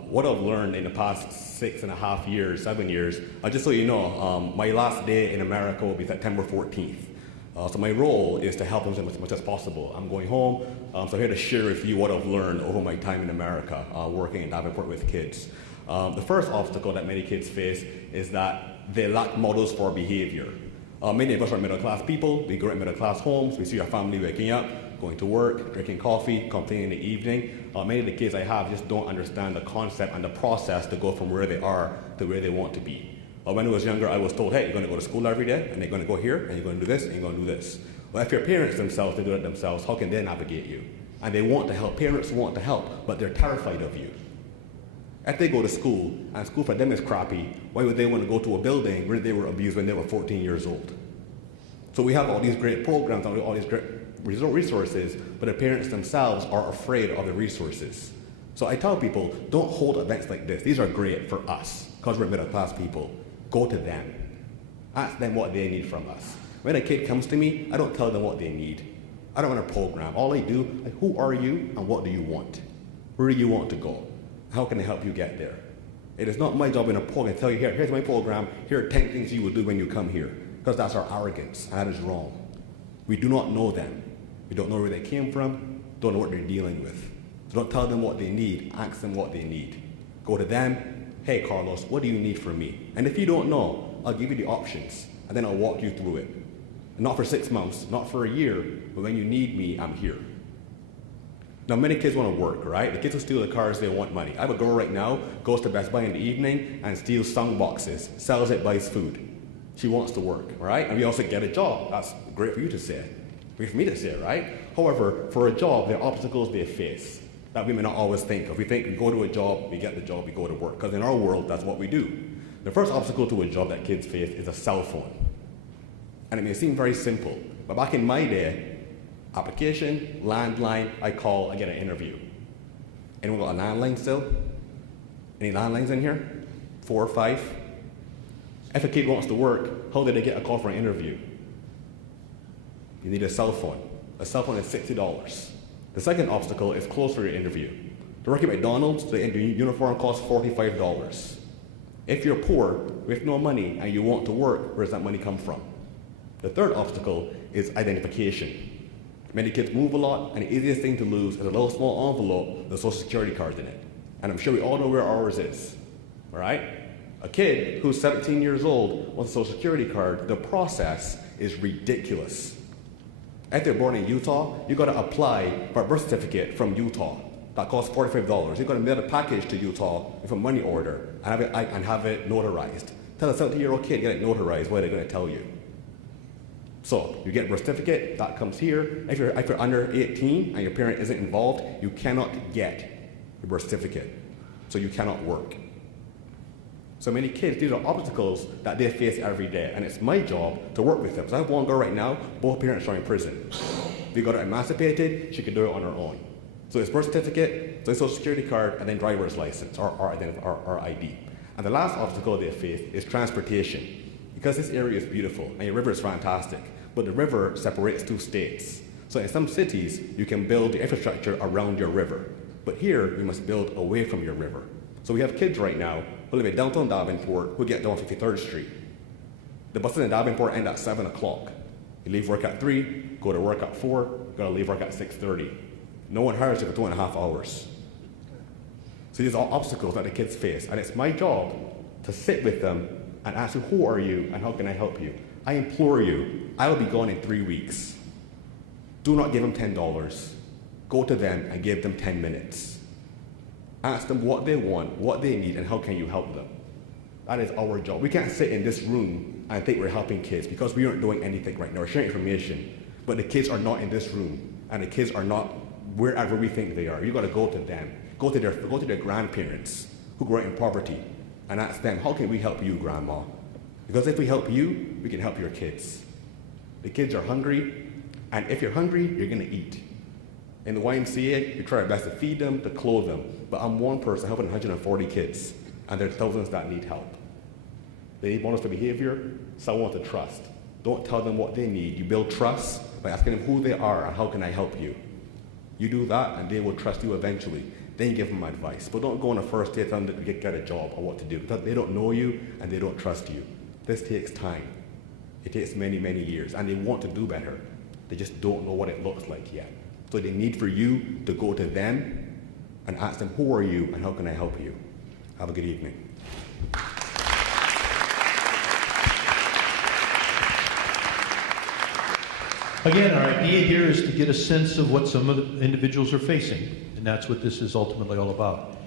What I've learned in the past 6.5 years, 7 years, just so you know, my last day in America will be September 14th. So my role is to help them as much as possible. I'm going home, so I'm here to share with you what I've learned over my time in America, working in Davenport with kids. The first obstacle that many kids face is that they lack models for behavior. Many of us are middle-class people. We grow up in middle-class homes. We see our family waking up, going to work, drinking coffee, coming in the evening. Many of the kids I have just don't understand the concept and the process to go from where they are to where they want to be. When I was younger, I was told, hey, you're going to go to school every day, and you're going to go here, and you're going to do this, and you're going to do this. Well, if your parents themselves, they do it themselves, how can they navigate you? And they want to help. Parents want to help, but they're terrified of you. If they go to school, and school for them is crappy, why would they want to go to a building where they were abused when they were 14 years old? So we have all these great programs, all these great resources, but the parents themselves are afraid of the resources. So I tell people, don't hold events like this. These are great for us, because we're middle class people. Go to them. Ask them what they need from us. When a kid comes to me, I don't tell them what they need. I don't run a program. All I do, like, who are you and what do you want? Where do you want to go? How can I help you get there? It is not my job in a program to tell you, here's my program, here are 10 things you will do when you come here. Because that's our arrogance, and that is wrong. We do not know them. We don't know where they came from, don't know what they're dealing with. So don't tell them what they need, ask them what they need. Go to them, hey Carlos, what do you need from me? And if you don't know, I'll give you the options, and then I'll walk you through it. And not for 6 months, not for a year, but when you need me, I'm here. Now, many kids want to work, right? The kids who steal the cars, they want money. I have a girl right now, goes to Best Buy in the evening and steals song boxes, sells it, buys food. She wants to work, right? And we also get a job. That's great for you to say. Great for me to say, right? However, for a job, there are obstacles they face that we may not always think of. We think we go to a job, we get the job, we go to work. Because in our world, that's what we do. The first obstacle to a job that kids face is a cell phone. And it may seem very simple, but back in my day, application, landline, I call, I get an interview. Anyone got a landline still? Any landlines in here? 4 or 5? If a kid wants to work, how do they get a call for an interview? You need a cell phone. A cell phone is $60. The second obstacle is clothes for your interview. To work at McDonald's, the uniform costs $45. If you're poor, with no money, and you want to work, where does that money come from? The third obstacle is identification. Many kids move a lot, and the easiest thing to lose is a little small envelope with a social security card in it. And I'm sure we all know where ours is, all right? A kid who's 17 years old wants a social security card, the process is ridiculous. If they're born in Utah, you've got to apply for a birth certificate from Utah. That costs $45. You've got to mail a package to Utah with a money order and have it notarized. Tell a 17-year-old kid, get it notarized, what are they going to tell you? So you get a birth certificate, that comes here. If you're under 18 and your parent isn't involved, you cannot get your birth certificate. So you cannot work. So many kids, these are obstacles that they face every day, and it's my job to work with them. So I have one girl right now, both parents are in prison. We got her emancipated, she can do it on her own. So it's birth certificate, so it's social security card, and then driver's license, or ID. And the last obstacle they face is transportation. Because this area is beautiful, and your river is fantastic, but the river separates 2 states. So in some cities, you can build the infrastructure around your river. But here, we must build away from your river. So we have kids right now who live in downtown Davenport who get down 53rd Street. The buses in Davenport end at 7 o'clock. You leave work at 3, go to work at 4, you gotta leave work at 6:30. No one hires you for 2.5 hours. So these are obstacles that the kids face, and it's my job to sit with them and ask them, who are you and how can I help you? I implore you, I will be gone in 3 weeks. Do not give them $10. Go to them and give them 10 minutes. Ask them what they want, what they need, and how can you help them. That is our job. We can't sit in this room and think we're helping kids because we aren't doing anything right now. We're sharing information, but the kids are not in this room, and the kids are not wherever we think they are. You got to go to them. Go to their grandparents who grew up in poverty and ask them, how can we help you, Grandma? Because if we help you, we can help your kids. The kids are hungry, and if you're hungry, you're going to eat. In the YMCA, we try our best to feed them, to clothe them. But I'm one person helping 140 kids, and there are thousands that need help. They need models for behavior, someone to trust. Don't tell them what they need. You build trust by asking them who they are and how can I help you. You do that, and they will trust you eventually. Then you give them advice. But don't go on a first date telling them to get a job or what to do, because they don't know you and they don't trust you. This takes time. It takes many, many years, and they want to do better. They just don't know what it looks like yet. So they need for you to go to them and ask them, who are you and how can I help you? Have a good evening. Again, our idea here is to get a sense of what some of the individuals are facing, and that's what this is ultimately all about.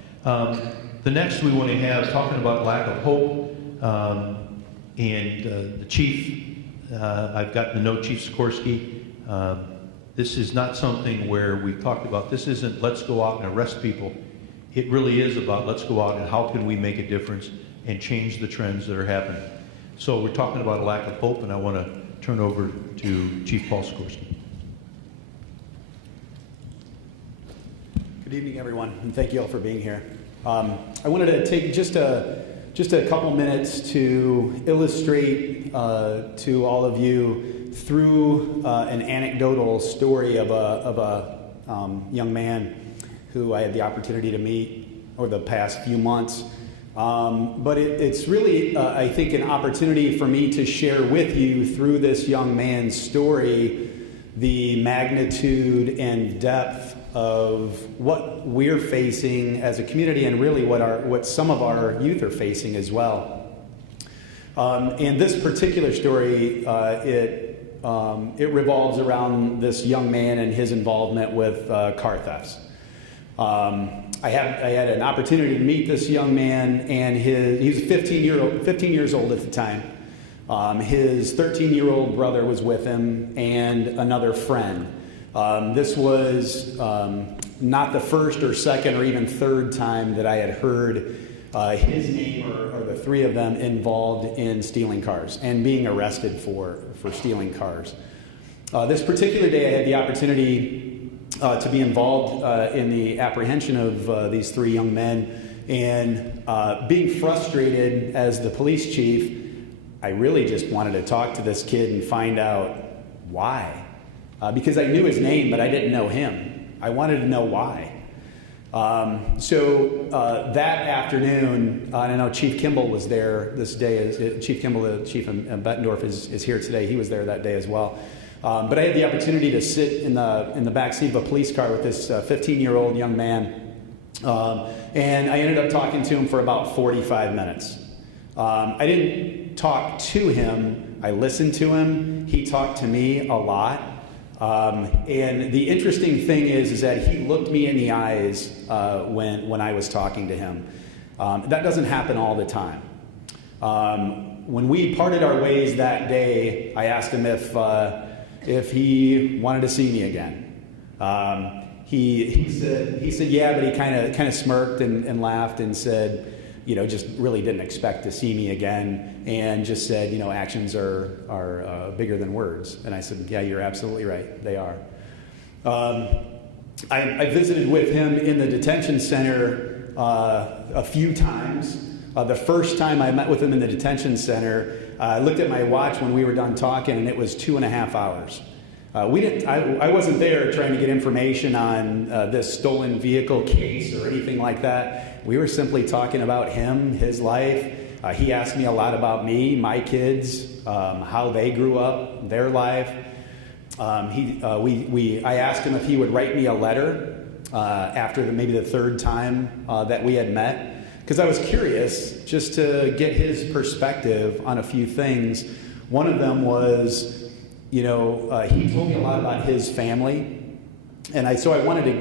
The next we want to have, talking about lack of hope, and the chief, I've gotten to know Chief Sikorsky. This is not something where we've talked about, this isn't let's go out and arrest people. It really is about let's go out and how can we make a difference and change the trends that are happening. So we're talking about a lack of hope, and I want to turn over to Chief Paul Sikorsky. Good evening, everyone, and thank you all for being here. I wanted to take just a couple minutes to illustrate to all of you through an anecdotal story of a young man who I had the opportunity to meet over the past few months. But it's really, I think, an opportunity for me to share with you through this young man's story the magnitude and depth of what we're facing as a community, and really what some of our youth are facing as well. And this particular story, it revolves around this young man and his involvement with car thefts. I had an opportunity to meet this young man, and he was 15 years old at the time. His 13-year-old brother was with him, and another friend. This was not the first or second or even third time that I had heard his name or the three of them involved in stealing cars and being arrested for stealing cars. This particular day, I had the opportunity to be involved in the apprehension of these three young men, and being frustrated as the police chief, I really just wanted to talk to this kid and find out why. Because I knew his name, but I didn't know him. I wanted to know why. So that afternoon, I know Chief Kimball was there this day. Chief Kimball, the chief in Bettendorf, is here today. He was there that day as well. But I had the opportunity to sit in the back seat of a police car with this 15-year-old young man. And I ended up talking to him for about 45 minutes. I didn't talk to him. I listened to him. He talked to me a lot. And the interesting thing is that he looked me in the eyes when I was talking to him. That doesn't happen all the time. When we parted our ways that day, I asked him if he wanted to see me again. He said yeah, but he kind of smirked and laughed and said, just really didn't expect to see me again, and just said, actions are bigger than words. And I said, yeah, you're absolutely right, they are. I visited with him in the detention center a few times. The first time I met with him in the detention center, I looked at my watch when we were done talking, and it was 2.5 hours. I wasn't there trying to get information on this stolen vehicle case or anything like that. We were simply talking about him, his life. He asked me a lot about me, my kids, how they grew up, their life. I asked him if he would write me a letter after maybe the third time that we had met, because I was curious just to get his perspective on a few things. One of them was, he told me a lot about his family. And so I wanted to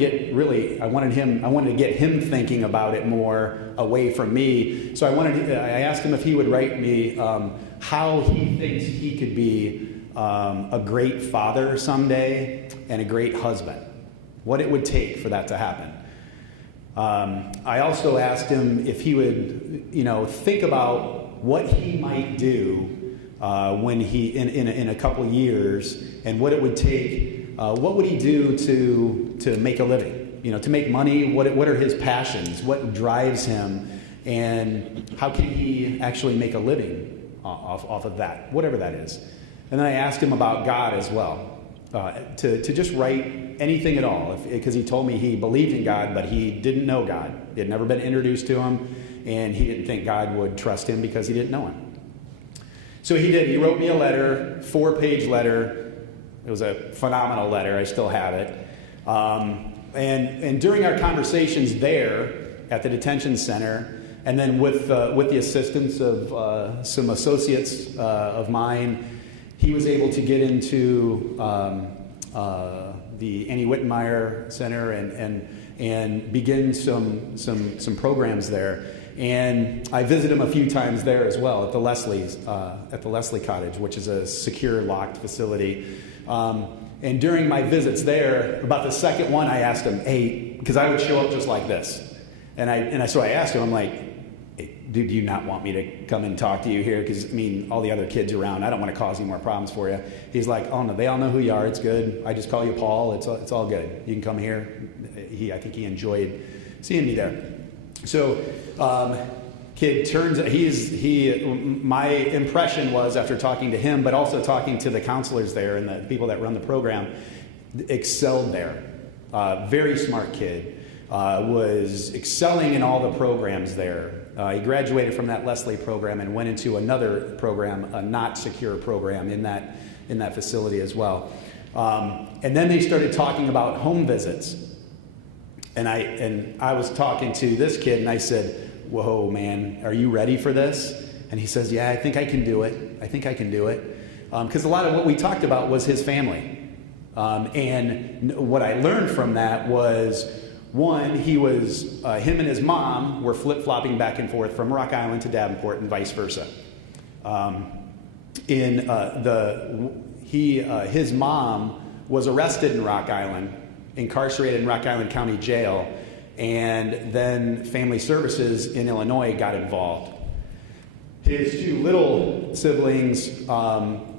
get him thinking about it more away from me. So I asked him if he would write me how he thinks he could be a great father someday and a great husband. What it would take for that to happen. I also asked him if he would, think about what he might do when he in a couple years, and what it would take. What would he do to make a living? To make money. What are his passions? What drives him? And how can he actually make a living off of that, whatever that is? And then I asked him about God as well, to just write anything at all, because he told me he believed in God, but he didn't know God. He had never been introduced to him, and he didn't think God would trust him because he didn't know him. So he did. He wrote me a letter, 4-page letter. It was a phenomenal letter. I still have it. And during our conversations there at the detention center, and then with the assistance of some associates of mine, he was able to get into the Annie Wittenmeyer Center and begin some programs there. And I visited him a few times there as well at the Leslie Cottage, which is a secure, locked facility. And during my visits there, about the second one, I asked him, hey, because I would show up just like this. So I asked him, I'm like, hey, do you not want me to come and talk to you here? Because, I mean, all the other kids around, I don't want to cause any more problems for you. He's like, oh, no, they all know who you are. It's good. I just call you Paul. It's all good. You can come here. I think he enjoyed seeing me there. So, kid turns, my impression was, after talking to him, but also talking to the counselors there and the people that run the program, excelled there. Very smart kid. Was excelling in all the programs there. He graduated from that Leslie program and went into another program, a not secure program in that facility as well. And then they started talking about home visits. And I was talking to this kid and I said, whoa, man, are you ready for this? And he says, yeah, I think I can do it. Because a lot of what we talked about was his family. And what I learned from that was, one, him and his mom were flip-flopping back and forth from Rock Island to Davenport and vice versa. His mom was arrested in Rock Island, incarcerated in Rock Island County Jail, and then Family Services in Illinois got involved. His two little siblings,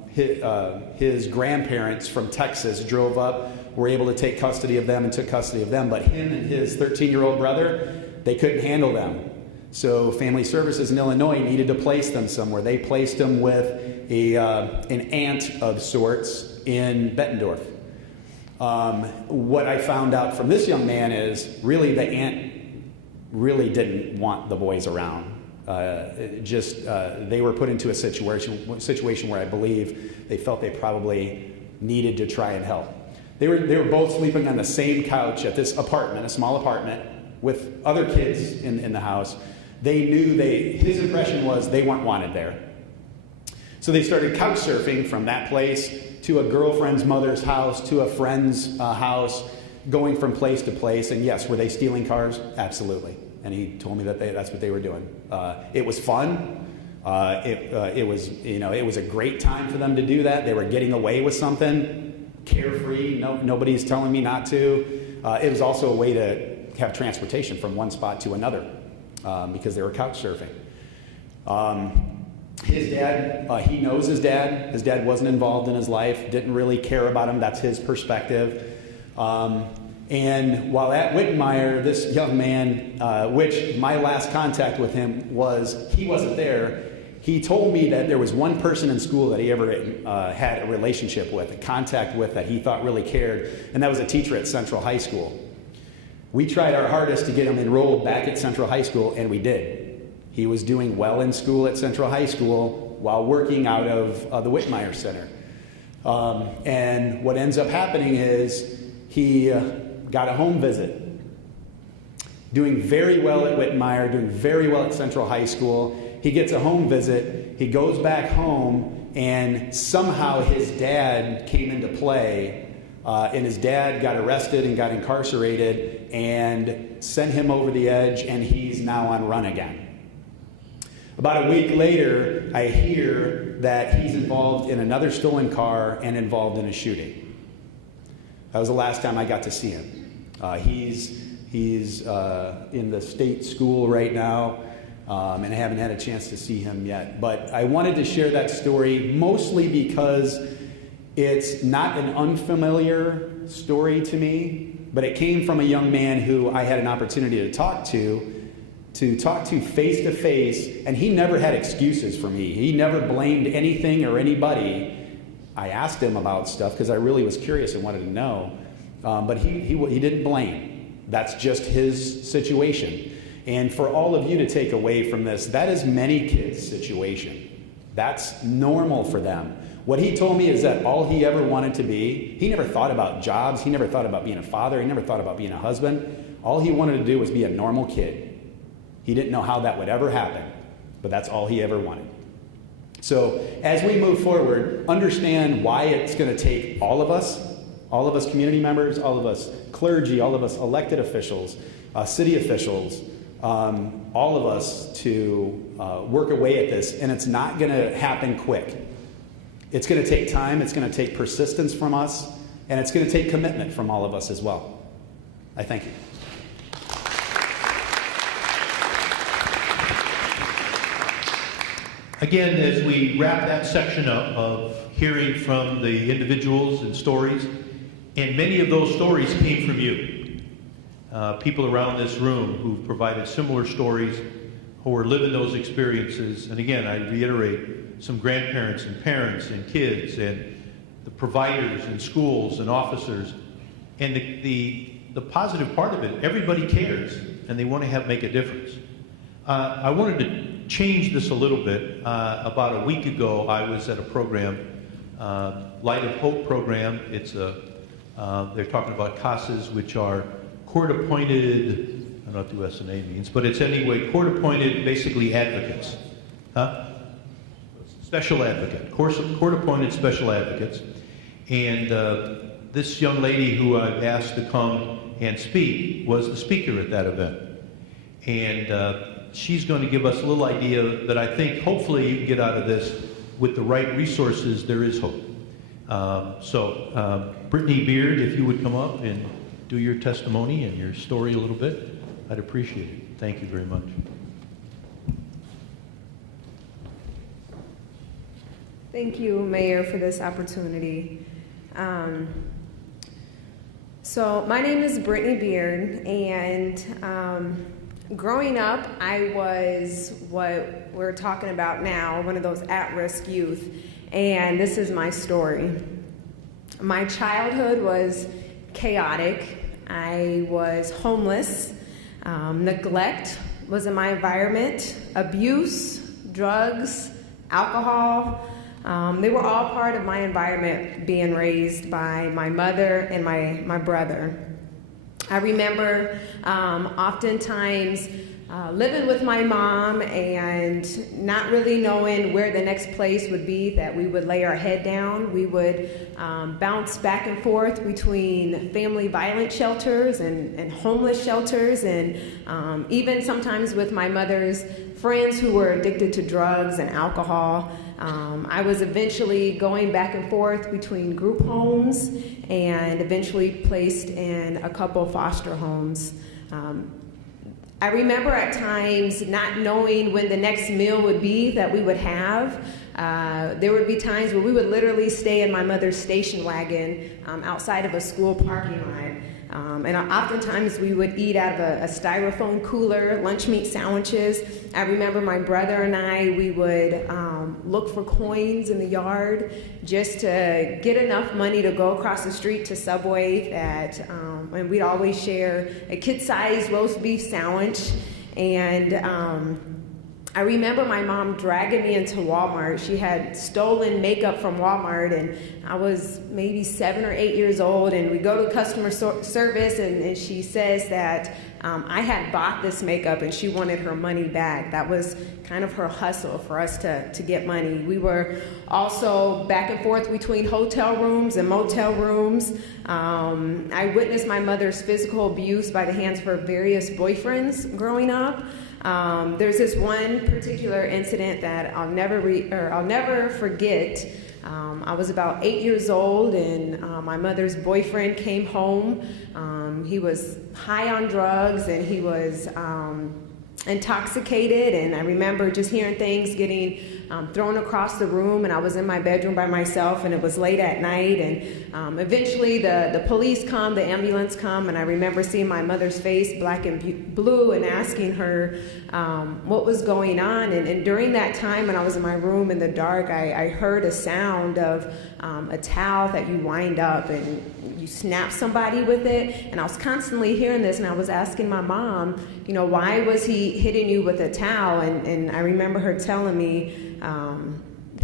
his grandparents from Texas drove up, were able to take custody of them and took custody of them, but him and his 13-year-old brother, they couldn't handle them. So Family Services in Illinois needed to place them somewhere. They placed them with an aunt of sorts in Bettendorf. What I found out from this young man is really the aunt really didn't want the boys around. They were put into a situation where I believe they felt they probably needed to try and help. They were both sleeping on the same couch at this apartment, a small apartment, with other kids in the house. They knew his impression was they weren't wanted there. So they started couch surfing from that place to a girlfriend's mother's house, to a friend's house, going from place to place. And yes, were they stealing cars? Absolutely. And he told me that that's what they were doing. It was fun. It was a great time for them to do that. They were getting away with something. Carefree, nobody's telling me not to. It was also a way to have transportation from one spot to another because they were couch surfing. His dad, he knows his dad. His dad wasn't involved in his life, didn't really care about him. That's his perspective. And while at Wittenmeyer, this young man, which my last contact with him was, he wasn't there. He told me that there was one person in school that he ever had a relationship with, a contact with, that he thought really cared, and that was a teacher at Central High School. We tried our hardest to get him enrolled back at Central High School, and we did. He was doing well in school at Central High School while working out of the Whitmire Center. And what ends up happening is he got a home visit. Doing very well at Whitmire, doing very well at Central High School. He gets a home visit, he goes back home, and somehow his dad came into play, and his dad got arrested and got incarcerated and sent him over the edge, and he's now on run again. About a week later, I hear that he's involved in another stolen car and involved in a shooting. That was the last time I got to see him. He's in the state school right now. And I haven't had a chance to see him yet. But I wanted to share that story mostly because it's not an unfamiliar story to me, but it came from a young man who I had an opportunity to talk to face to face, and he never had excuses for me. He never blamed anything or anybody. I asked him about stuff because I really was curious and wanted to know, but he didn't blame. That's just his situation. And for all of you to take away from this, that is many kids' situation. That's normal for them. What he told me is that all he ever wanted to be, he never thought about jobs, he never thought about being a father, he never thought about being a husband. All he wanted to do was be a normal kid. He didn't know how that would ever happen, but that's all he ever wanted. So as we move forward, understand why it's going to take all of us community members, all of us clergy, all of us elected officials, city officials, all of us to work away at this, and it's not going to happen quick. It's going to take time, it's going to take persistence from us, and it's going to take commitment from all of us as well. I thank you. Again, as we wrap that section up of hearing from the individuals and stories, and many of those stories came from you. People around this room who've provided similar stories, who are living those experiences. And again, I reiterate, some grandparents and parents and kids and the providers and schools and officers. And the positive part of it, everybody cares and they want to make a difference. I wanted to change this a little bit. About a week ago, I was at a program, Light of Hope program. It's they're talking about CASAs, which are court-appointed, I don't know what the SNA means, but it's anyway, court-appointed, basically advocates. Special advocate, court-appointed special advocates. And this young lady who I've asked to come and speak was the speaker at that event. And she's going to give us a little idea that I think hopefully you can get out of this. With the right resources, there is hope. Brittany Beard, if you would come up and do your testimony and your story a little bit, I'd appreciate it. Thank you very much. Thank you, Mayor, for this opportunity. So my name is Brittany Beard, and growing up, I was what we're talking about now, one of those at-risk youth, and this is my story. My childhood was chaotic. I was homeless. Neglect was in my environment. Abuse, drugs, alcohol. They were all part of my environment being raised by my mother and my brother. I remember oftentimes living with my mom and not really knowing where the next place would be that we would lay our head down. We would bounce back and forth between family violence shelters and homeless shelters, and even sometimes with my mother's friends who were addicted to drugs and alcohol. I was eventually going back and forth between group homes and eventually placed in a couple foster homes. I remember at times not knowing when the next meal would be that we would have. There would be times where we would literally stay in my mother's station wagon outside of a school parking lot. And oftentimes we would eat out of a styrofoam cooler, lunch meat sandwiches. I remember my brother and we would look for coins in the yard just to get enough money to go across the street to Subway and we'd always share a kid-sized roast beef sandwich. And I remember my mom dragging me into Walmart. She had stolen makeup from Walmart, and I was maybe 7 or 8 years old, and we go to customer service, and she says that I had bought this makeup and she wanted her money back. That was kind of her hustle for us to get money. We were also back and forth between hotel rooms and motel rooms. I witnessed my mother's physical abuse by the hands of her various boyfriends growing up. There's this one particular incident that I'll never forget. I was about 8 years old, and my mother's boyfriend came home. He was high on drugs, and he was intoxicated, and I remember just hearing things getting thrown across the room, and I was in my bedroom by myself, and it was late at night, and eventually the police come, the ambulance come, and I remember seeing my mother's face, black and blue, and asking her what was going on, and during that time when I was in my room in the dark, I heard a sound of a towel that you wind up, and you snap somebody with it, and I was constantly hearing this, and I was asking my mom, why was he hitting you with a towel? And I remember her telling me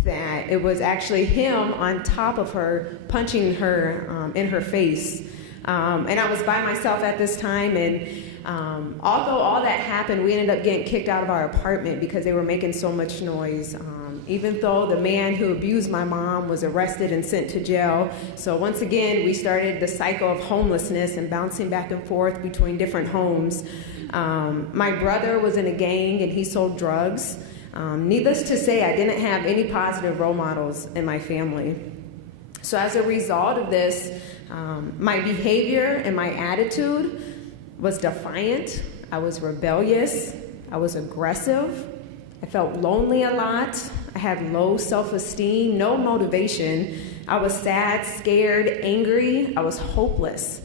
that it was actually him on top of her, punching her in her face. And I was by myself at this time, and although all that happened, we ended up getting kicked out of our apartment because they were making so much noise. Even though the man who abused my mom was arrested and sent to jail. So once again, we started the cycle of homelessness and bouncing back and forth between different homes. My brother was in a gang and he sold drugs. Needless to say, I didn't have any positive role models in my family. So as a result of this, my behavior and my attitude was defiant. I was rebellious. I was aggressive. I felt lonely a lot. I had low self-esteem, no motivation. I was sad, scared, angry. I was hopeless.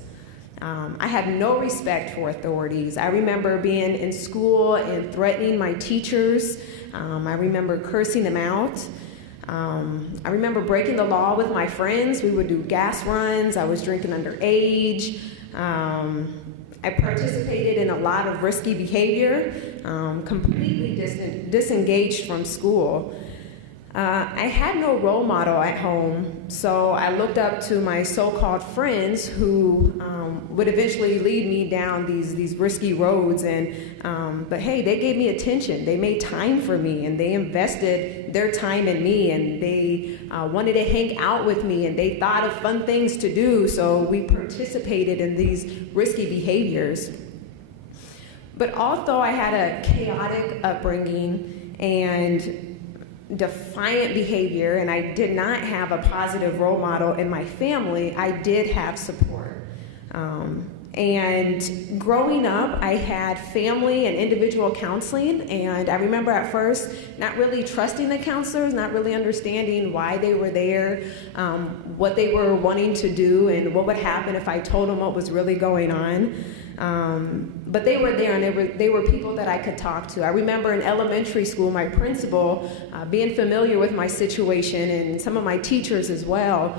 I had no respect for authorities. I remember being in school and threatening my teachers. I remember cursing them out. I remember breaking the law with my friends. We would do gas runs. I was drinking underage. I participated in a lot of risky behavior, completely disengaged from school. I had no role model at home, so I looked up to my so-called friends who would eventually lead me down these risky roads. But hey, they gave me attention. They made time for me, and they invested their time in me, and they wanted to hang out with me, and they thought of fun things to do. So we participated in these risky behaviors. But although I had a chaotic upbringing and defiant behavior, and I did not have a positive role model in my family, I did have support. And growing up, I had family and individual counseling, and I remember at first not really trusting the counselors, not really understanding why they were there, what they were wanting to do, and what would happen if I told them what was really going on. But they were there, and they were people that I could talk to. I remember in elementary school, my principal being familiar with my situation, and some of my teachers as well.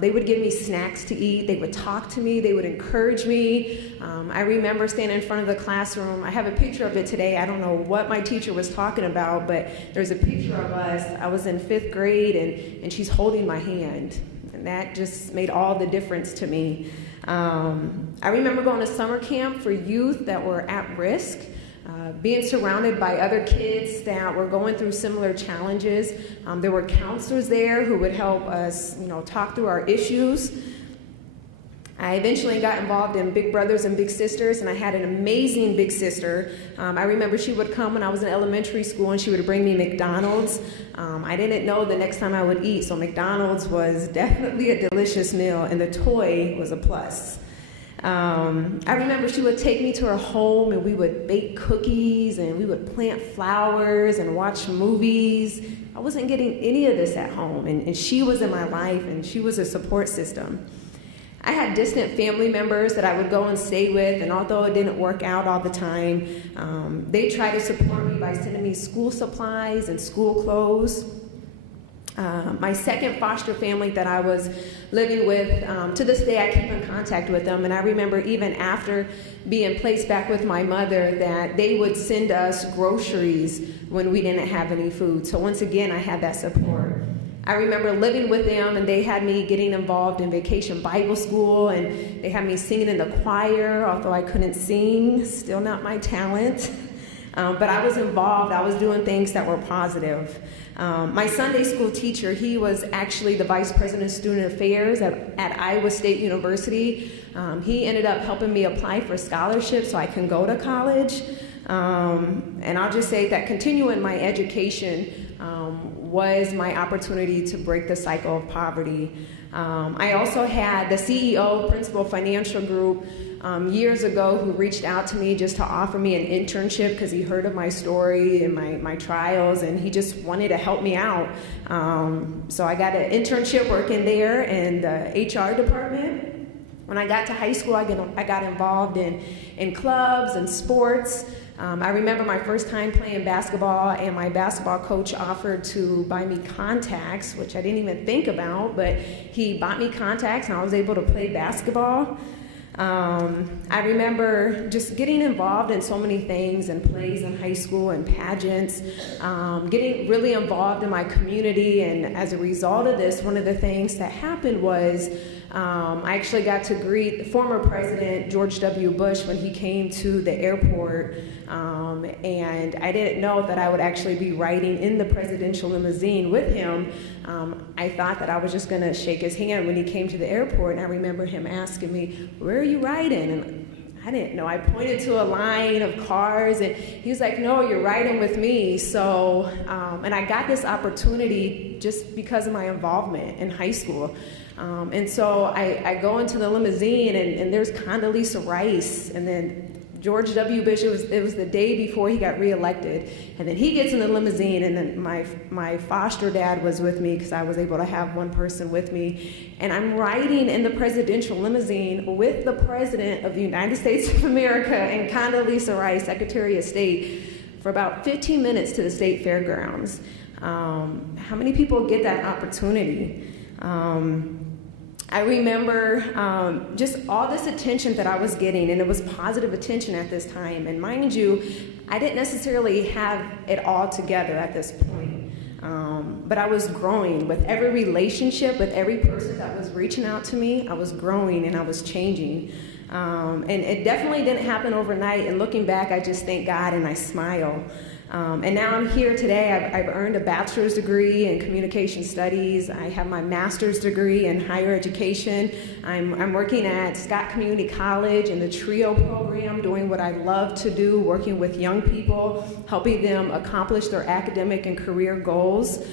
They would give me snacks to eat. They would talk to me. They would encourage me. I remember standing in front of the classroom. I have a picture of it today. I don't know what my teacher was talking about, but there's a picture of us. I was in 5th grade, and she's holding my hand. And that just made all the difference to me. I remember going to summer camp for youth that were at risk, being surrounded by other kids that were going through similar challenges. There were counselors there who would help us, talk through our issues. I eventually got involved in Big Brothers and Big Sisters, and I had an amazing big sister. I remember she would come when I was in elementary school, and she would bring me McDonald's. I didn't know the next time I would eat, so McDonald's was definitely a delicious meal, and the toy was a plus. I remember she would take me to her home, and we would bake cookies, and we would plant flowers and watch movies. I wasn't getting any of this at home, and she was in my life, and she was a support system. I had distant family members that I would go and stay with, and although it didn't work out all the time, they tried to support me by sending me school supplies and school clothes. My second foster family that I was living with, to this day I keep in contact with them, and I remember even after being placed back with my mother that they would send us groceries when we didn't have any food. So once again, I had that support. I remember living with them, and they had me getting involved in Vacation Bible School, and they had me singing in the choir, although I couldn't sing, still not my talent. But I was involved. I was doing things that were positive. My Sunday school teacher, he was actually the vice president of student affairs at Iowa State University. He ended up helping me apply for scholarships so I can go to college. And I'll just say that continuing my education was my opportunity to break the cycle of poverty. I also had the CEO, Principal Financial Group, years ago who reached out to me just to offer me an internship because he heard of my story and my trials, and he just wanted to help me out. So I got an internship working there in the HR department. When I got to high school, I got involved in clubs and sports. I remember my first time playing basketball, and my basketball coach offered to buy me contacts, which I didn't even think about, but he bought me contacts, and I was able to play basketball. I remember just getting involved in so many things and plays in high school and pageants, getting really involved in my community, and as a result of this, one of the things that happened was I actually got to greet former President George W. Bush when he came to the airport, and I didn't know that I would actually be riding in the presidential limousine with him. I thought that I was just going to shake his hand when he came to the airport, and I remember him asking me, "Where are you riding?" And I didn't know. I pointed to a line of cars, and he was like, "No, you're riding with me." So, and I got this opportunity just because of my involvement in high school. And so I go into the limousine, and there's Condoleezza Rice, and then George W. Bush, it was the day before he got reelected. And then he gets in the limousine, and then my foster dad was with me because I was able to have one person with me. And I'm riding in the presidential limousine with the President of the United States of America and Condoleezza Rice, Secretary of State, for about 15 minutes to the state fairgrounds. How many people get that opportunity? I remember just all this attention that I was getting, and it was positive attention at this time. And mind you, I didn't necessarily have it all together at this point. But I was growing with every relationship, with every person that was reaching out to me. I was growing and I was changing. And it definitely didn't happen overnight. And looking back, I just thank God and I smile. And now I'm here today. I've earned a bachelor's degree in communication studies. I have my master's degree in higher education. I'm working at Scott Community College in the TRIO program, doing what I love to do, working with young people, helping them accomplish their academic and career goals.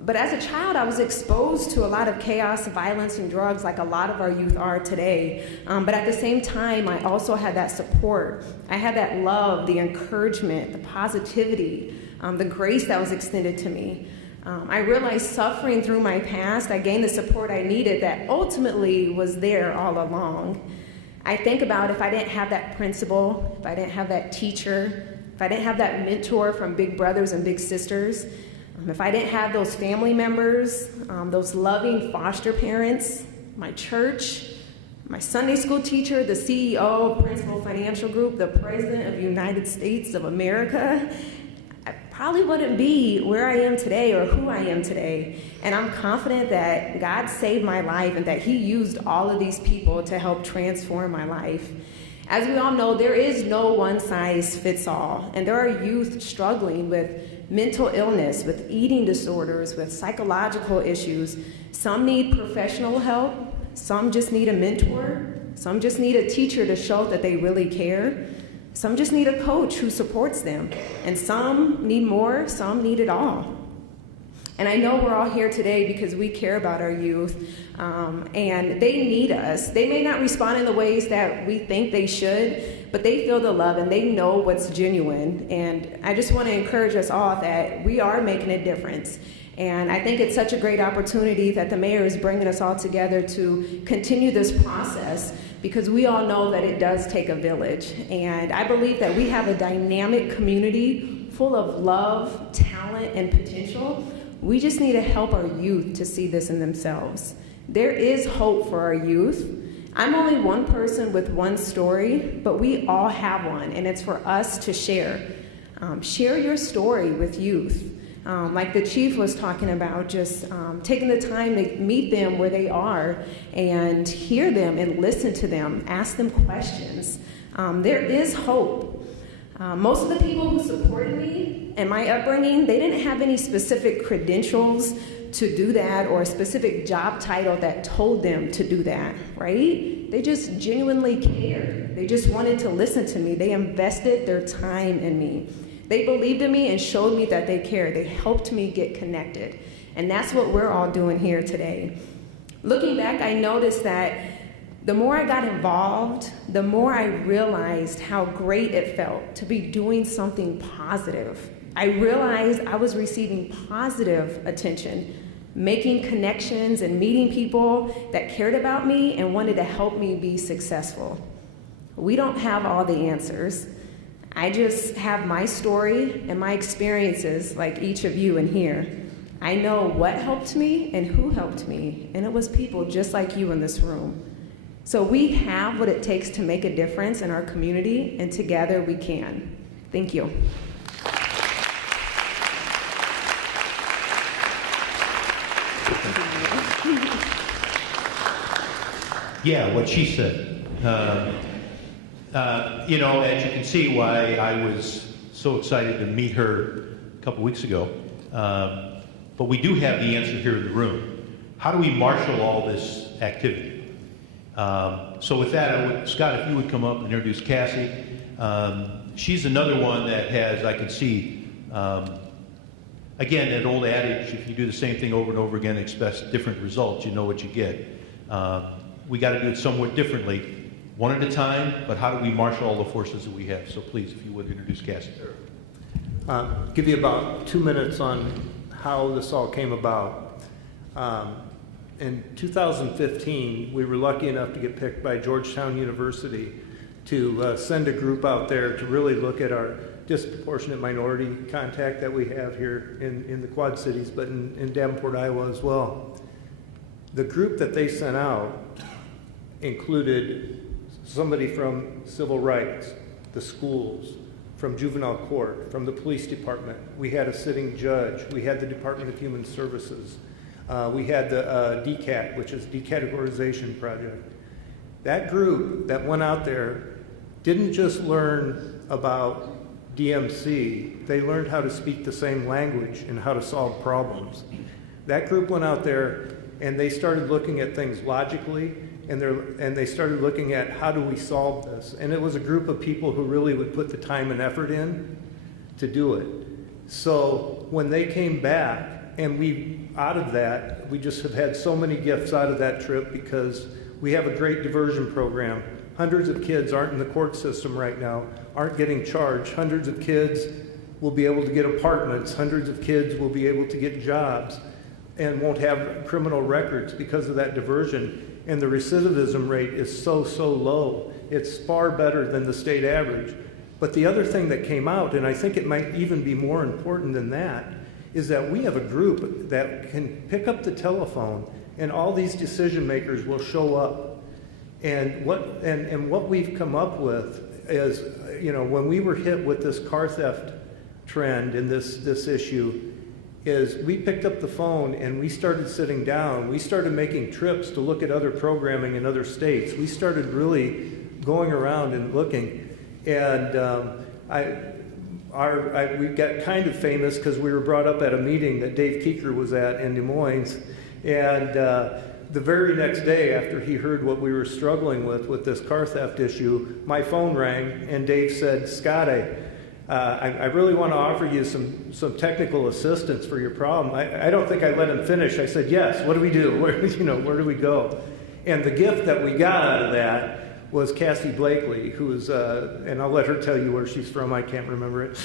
But as a child, I was exposed to a lot of chaos, violence, and drugs like a lot of our youth are today. But at the same time, I also had that support. I had that love, the encouragement, the positivity, the grace that was extended to me. I realized suffering through my past, I gained the support I needed that ultimately was there all along. I think about if I didn't have that principal, if I didn't have that teacher, if I didn't have that mentor from big brothers and big sisters, if I didn't have those family members, those loving foster parents, my church, my Sunday school teacher, the CEO of Principal Financial Group, the President of the United States of America, I probably wouldn't be where I am today or who I am today. And I'm confident that God saved my life and that He used all of these people to help transform my life. As we all know, there is no one size fits all, and there are youth struggling with mental illness, with eating disorders, with psychological issues. Some need professional help, some just need a mentor, some just need a teacher to show that they really care, some just need a coach who supports them, and some need more, some need it all. And I know we're all here today because we care about our youth, and they need us. They may not respond in the ways that we think they should, but they feel the love and they know what's genuine. And I just want to encourage us all that we are making a difference. And I think it's such a great opportunity that the mayor is bringing us all together to continue this process, because we all know that it does take a village. And I believe that we have a dynamic community full of love, talent, and potential. We just need to help our youth to see this in themselves. There is hope for our youth. I'm only one person with one story, but we all have one, and it's for us to share. Share your story with youth. Like the chief was talking about, just taking the time to meet them where they are and hear them and listen to them, ask them questions. There is hope. Most of the people who supported me and my upbringing, they didn't have any specific credentials to do that or a specific job title that told them to do that, right? They just genuinely cared. They just wanted to listen to me. They invested their time in me. They believed in me and showed me that they cared. They helped me get connected. And that's what we're all doing here today. Looking back, I noticed that the more I got involved, the more I realized how great it felt to be doing something positive. I realized I was receiving positive attention, making connections and meeting people that cared about me and wanted to help me be successful. We don't have all the answers. I just have my story and my experiences like each of you in here. I know what helped me and who helped me, and it was people just like you in this room. So we have what it takes to make a difference in our community, and together we can. Thank you. Yeah, what she said. As you can see why I was so excited to meet her a couple weeks ago. But we do have the answer here in the room. How do we marshal all this activity? So with that, Scott, if you would come up and introduce Cassie. She's another one that has, I can see, again, that old adage, if you do the same thing over and over again, expect different results, you know what you get. We got to do it somewhat differently. one at a time, but how do we marshal all the forces that we have? So please, if you would introduce Cassie. Give you about 2 minutes on how this all came about. In 2015, we were lucky enough to get picked by Georgetown University to send a group out there to really look at our disproportionate minority contact that we have here in the Quad Cities, but in Davenport, Iowa as well. The group that they sent out included somebody from civil rights, the schools, from juvenile court, from the police department. We had a sitting judge. We had the Department of Human Services. We had the DCAT, which is Decategorization Project. That group that went out there didn't just learn about DMC, they learned how to speak the same language and how to solve problems. That group went out there and they started looking at things logically, and they started looking at how do we solve this. And it was a group of people who really would put the time and effort in to do it. So when they came back, and out of that, we just have had so many gifts out of that trip because we have a great diversion program. Hundreds of kids aren't in the court system right now, aren't getting charged. Hundreds of kids will be able to get apartments. Hundreds of kids will be able to get jobs and won't have criminal records because of that diversion. And the recidivism rate is so low. It's far better than the state average. But the other thing that came out, and I think it might even be more important than that, is that we have a group that can pick up the telephone and all these decision makers will show up. And what we've come up with is, when we were hit with this car theft trend and this issue, is we picked up the phone and we started sitting down. We started making trips to look at other programming in other states. We started really going around and looking. And we got kind of famous because we were brought up at a meeting that Dave Keeker was at in Des Moines. And the very next day after he heard what we were struggling with this car theft issue, my phone rang and Dave said, "Scott, I really want to offer you some technical assistance for your problem." I don't think I let him finish. I said, "Yes, what do we do? Where do we go?" And the gift that we got out of that was Cassie Blakely, who's, and I'll let her tell you where she's from, I can't remember it.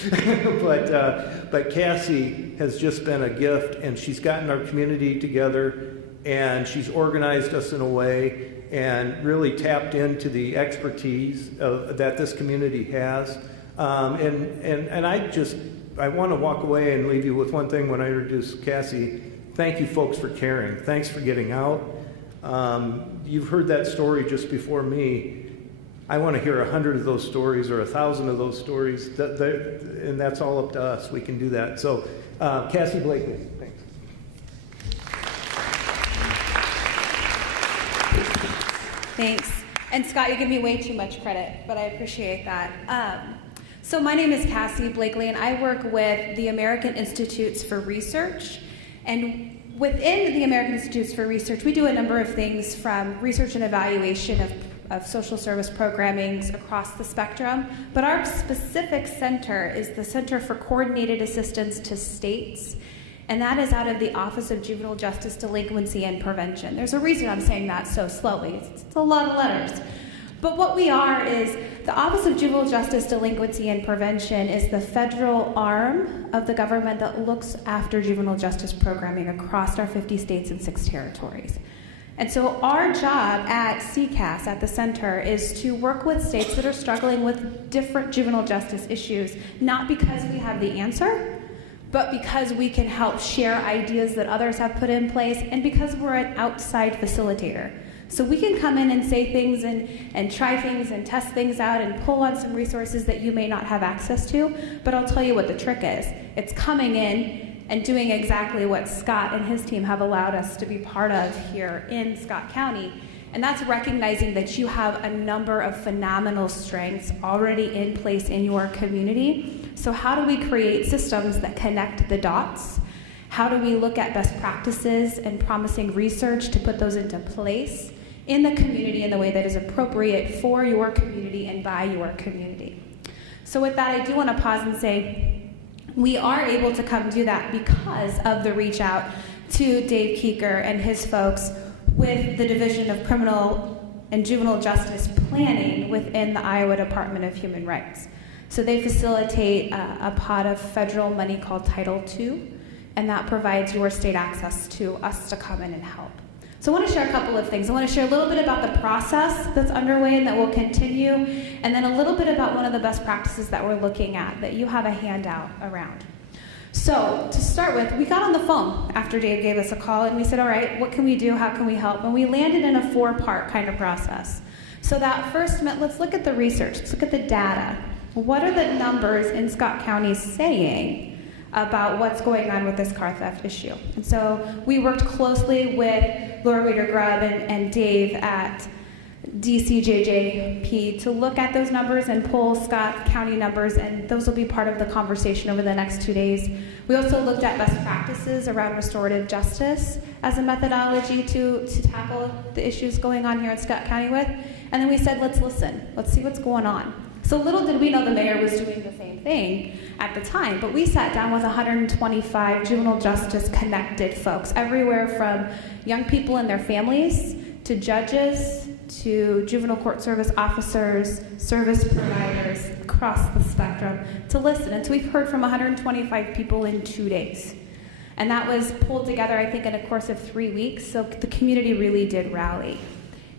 But Cassie has just been a gift, and she's gotten our community together, and she's organized us in a way and really tapped into the expertise that this community has. And I want to walk away and leave you with one thing when I introduce Cassie. Thank you folks for caring. Thanks for getting out. You've heard that story just before me. I want to hear 100 of those stories or 1,000 of those stories, and that's all up to us. We can do that. So, Cassie Blakely, thanks. Thanks. And Scott, you give me way too much credit, but I appreciate that. So my name is Cassie Blakely, and I work with the American Institutes for Research. And within the American Institutes for Research, we do a number of things from research and evaluation of social service programming across the spectrum. But our specific center is the Center for Coordinated Assistance to States, and that is out of the Office of Juvenile Justice Delinquency and Prevention. There's a reason I'm saying that so slowly. It's a lot of letters. But what we are is the Office of Juvenile Justice Delinquency and Prevention is the federal arm of the government that looks after juvenile justice programming across our 50 states and 6 territories. And so our job at CCAS, at the center, is to work with states that are struggling with different juvenile justice issues, not because we have the answer, but because we can help share ideas that others have put in place, and because we're an outside facilitator. So we can come in and say things and try things and test things out and pull on some resources that you may not have access to, but I'll tell you what the trick is. It's coming in and doing exactly what Scott and his team have allowed us to be part of here in Scott County, and that's recognizing that you have a number of phenomenal strengths already in place in your community. So how do we create systems that connect the dots? How do we look at best practices and promising research to put those into place in the community in the way that is appropriate for your community and by your community? So with that, I do want to pause and say we are able to come do that because of the reach out to Dave Keeker and his folks with the Division of Criminal and juvenile justice planning within the Iowa Department of Human Rights. So they facilitate a pot of federal money called Title II, and that provides your state access to us to come in and help. So I want to share a couple of things. I want to share a little bit about the process that's underway and that will continue, and then a little bit about one of the best practices that we're looking at that you have a handout around. So to start with, we got on the phone after Dave gave us a call, and we said, all right, what can we do? How can we help? And we landed in a 4-part kind of process. So that first meant, let's look at the research. Let's look at the data. What are the numbers in Scott County saying about what's going on with this car theft issue? And so we worked closely with Laura Reeder-Grubb and Dave at DCJJP to look at those numbers and pull Scott County numbers, and those will be part of the conversation over the next 2 days. We also looked at best practices around restorative justice as a methodology to tackle the issues going on here in Scott County with, and then we said, let's listen, let's see what's going on. So little did we know the mayor was doing the same thing at the time, but we sat down with 125 juvenile justice connected folks, everywhere from young people and their families to judges to juvenile court service officers, service providers across the spectrum to listen. And so we've heard from 125 people in 2 days. And that was pulled together, I think, in a course of 3 weeks, so the community really did rally.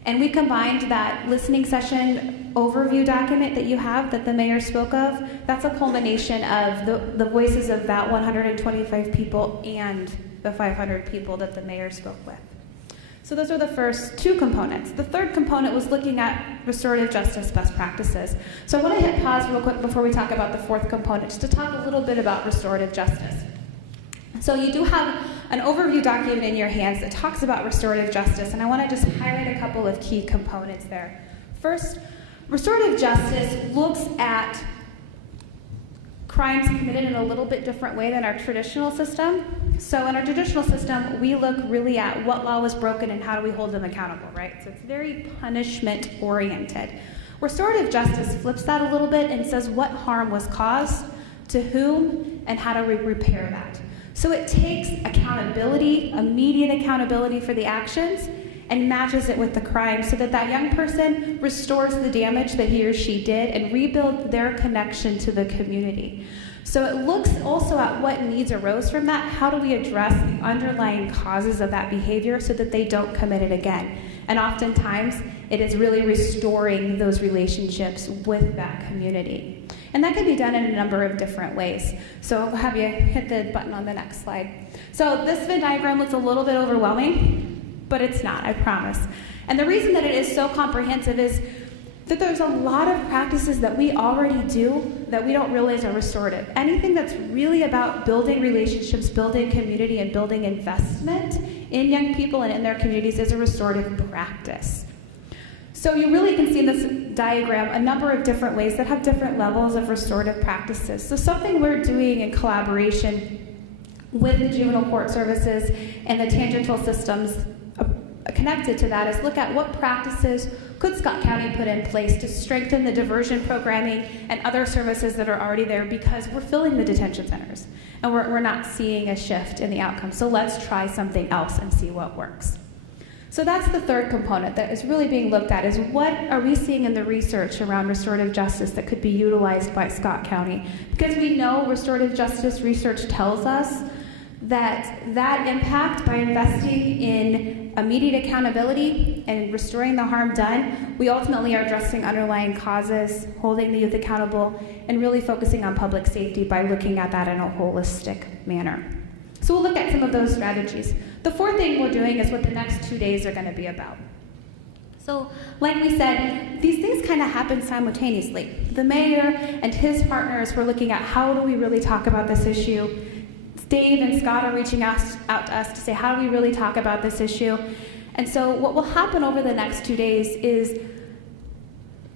And we combined that listening session overview document that you have that the mayor spoke of. That's a culmination of the voices of that 125 people and the 500 people that the mayor spoke with. So those are the first 2 components. The third component was looking at restorative justice best practices. So I want to hit pause real quick before we talk about the 4th component, just to talk a little bit about restorative justice. So you do have an overview document in your hands that talks about restorative justice, and I want to just highlight a couple of key components there. First, restorative justice looks at crimes committed in a little bit different way than our traditional system. So in our traditional system, we look really at what law was broken and how do we hold them accountable, right? So it's very punishment oriented. Restorative justice flips that a little bit and says what harm was caused, to whom, and how do we repair that. So it takes accountability, immediate accountability for the actions, and matches it with the crime so that that young person restores the damage that he or she did and rebuilds their connection to the community. So it looks also at what needs arose from that. How do we address the underlying causes of that behavior so that they don't commit it again? And oftentimes, it is really restoring those relationships with that community. And that can be done in a number of different ways. So I'll have you hit the button on the next slide. So this Venn diagram looks a little bit overwhelming, but it's not, I promise. And the reason that it is so comprehensive is that there's a lot of practices that we already do that we don't realize are restorative. Anything that's really about building relationships, building community, and building investment in young people and in their communities is a restorative practice. So you really can see in this diagram a number of different ways that have different levels of restorative practices. So something we're doing in collaboration with the juvenile court services and the tangential systems connected to that is look at what practices could Scott County put in place to strengthen the diversion programming and other services that are already there, because we're filling the detention centers and we're not seeing a shift in the outcome. So let's try something else and see what works. So that's the third component that is really being looked at, is what are we seeing in the research around restorative justice that could be utilized by Scott County? Because we know restorative justice research tells us that impact by investing in immediate accountability and restoring the harm done, we ultimately are addressing underlying causes, holding the youth accountable, and really focusing on public safety by looking at that in a holistic manner. So we'll look at some of those strategies. The fourth thing we're doing is what the next 2 days are going to be about. So, like we said, these things kind of happen simultaneously. The mayor and his partners were looking at how do we really talk about this issue. Dave and Scott are reaching out to us to say, how do we really talk about this issue? And so what will happen over the next 2 days is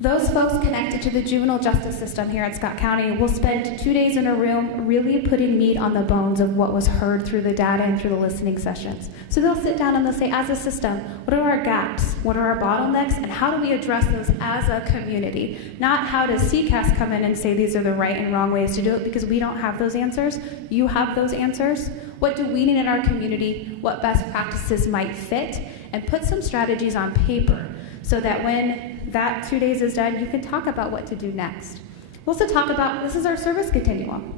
those folks connected to the juvenile justice system here at Scott County will spend 2 days in a room really putting meat on the bones of what was heard through the data and through the listening sessions. So they'll sit down and they'll say, as a system, what are our gaps? What are our bottlenecks? And how do we address those as a community? Not how does CCAS come in and say these are the right and wrong ways to do it, because we don't have those answers. You have those answers. What do we need in our community? What best practices might fit? And put some strategies on paper so that when that 2 days is done, you can talk about what to do next. We'll also talk about, this is our service continuum,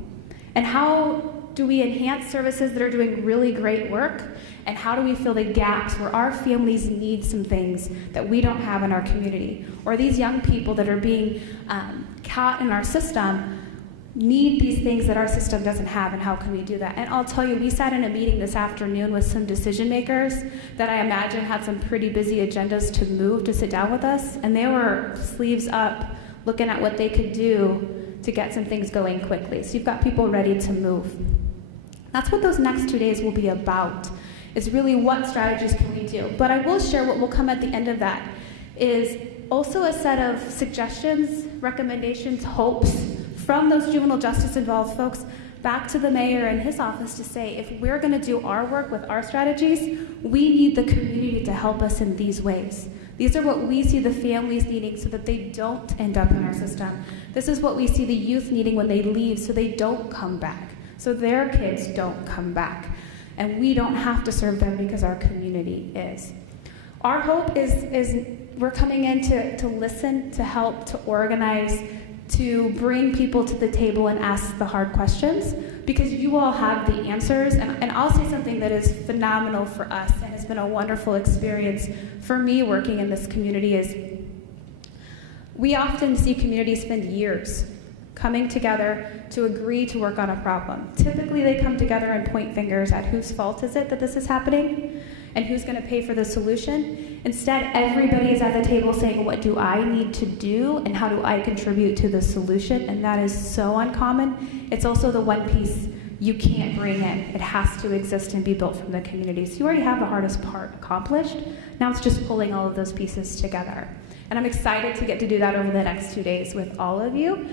and how do we enhance services that are doing really great work, and how do we fill the gaps where our families need some things that we don't have in our community, or these young people that are being caught in our system need these things that our system doesn't have, and how can we do that? And I'll tell you, we sat in a meeting this afternoon with some decision makers that I imagine had some pretty busy agendas to move to sit down with us, and they were sleeves up looking at what they could do to get some things going quickly. So you've got people ready to move. That's what those next 2 days will be about, is really what strategies can we do. But I will share what will come at the end of that is also a set of suggestions, recommendations, hopes from those juvenile justice involved folks back to the mayor and his office to say, if we're going to do our work with our strategies, we need the community to help us in these ways. These are what we see the families needing so that they don't end up in our system. This is what we see the youth needing when they leave so they don't come back, so their kids don't come back. And we don't have to serve them because our community is. Our hope is we're coming in to listen, to help, to organize, to bring people to the table and ask the hard questions, because you all have the answers. And I'll say something that is phenomenal for us and has been a wonderful experience for me working in this community is we often see communities spend years coming together to agree to work on a problem. Typically they come together and point fingers at whose fault is it that this is happening and who's going to pay for the solution. Instead, everybody is at the table saying, what do I need to do and how do I contribute to the solution? And that is so uncommon. It's also the one piece you can't bring in. It has to exist and be built from the community. So you already have the hardest part accomplished. Now it's just pulling all of those pieces together. And I'm excited to get to do that over the next 2 days with all of you.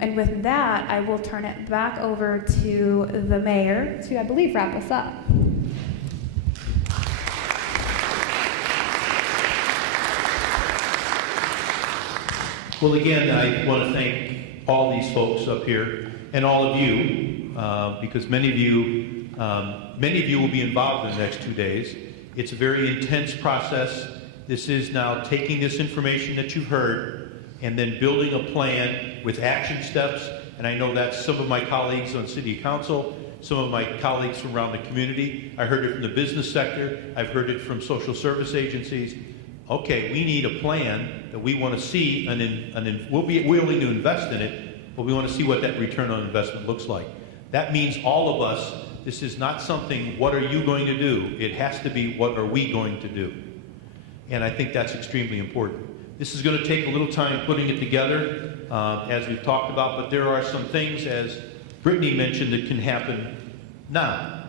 And with that, I will turn it back over to the mayor to, I believe, wrap us up. Well, again, I want to thank all these folks up here and all of you, because many of you will be involved in the next 2 days. It's a very intense process. This is now taking this information that you've heard and then building a plan with action steps. And I know that's some of my colleagues on City Council, some of my colleagues from around the community. I heard it from the business sector. I've heard it from social service agencies. Okay, we need a plan that we want to see, and we'll be willing to invest in it, but we want to see what that return on investment looks like. That means all of us, this is not something, what are you going to do? It has to be, what are we going to do? And I think that's extremely important. This is going to take a little time putting it together, as we've talked about, but there are some things, as Brittany mentioned, that can happen now.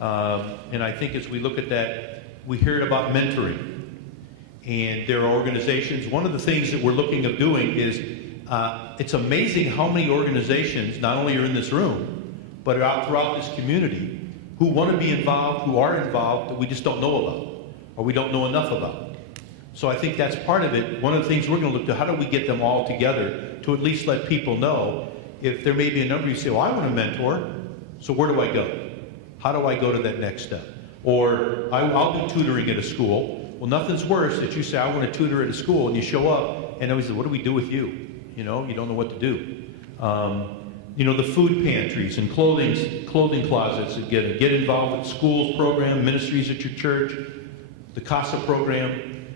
And I think as we look at that, we hear about mentoring. And there are organizations, one of the things that we're looking at doing is, it's amazing how many organizations, not only are in this room, but are out throughout this community, who want to be involved, who are involved, that we just don't know about, or we don't know enough about. So I think that's part of it. One of the things we're going to look to, how do we get them all together to at least let people know, if there may be a number you say, well, I want a mentor, so where do I go? How do I go to that next step? Or I'll do tutoring at a school. Well, nothing's worse that you say, I want to tutor at a school, and you show up, and I say, what do we do with you? You know, you don't know what to do. You know, the food pantries and clothing closets, again, get involved with schools program, ministries at your church, the CASA program.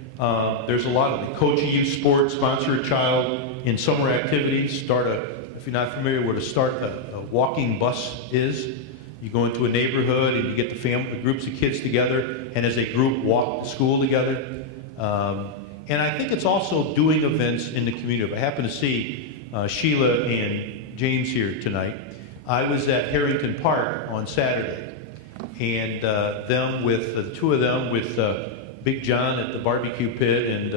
There's a lot of the coach a youth sports, sponsor a child in summer activities, if you're not familiar with a walking bus is, you go into a neighborhood and you get the groups of kids together, and as a group walk to school together. And I think it's also doing events in the community. I happen to see Sheila and James here tonight. I was at Harrington Park on Saturday, and the two of them with Big John at the barbecue pit and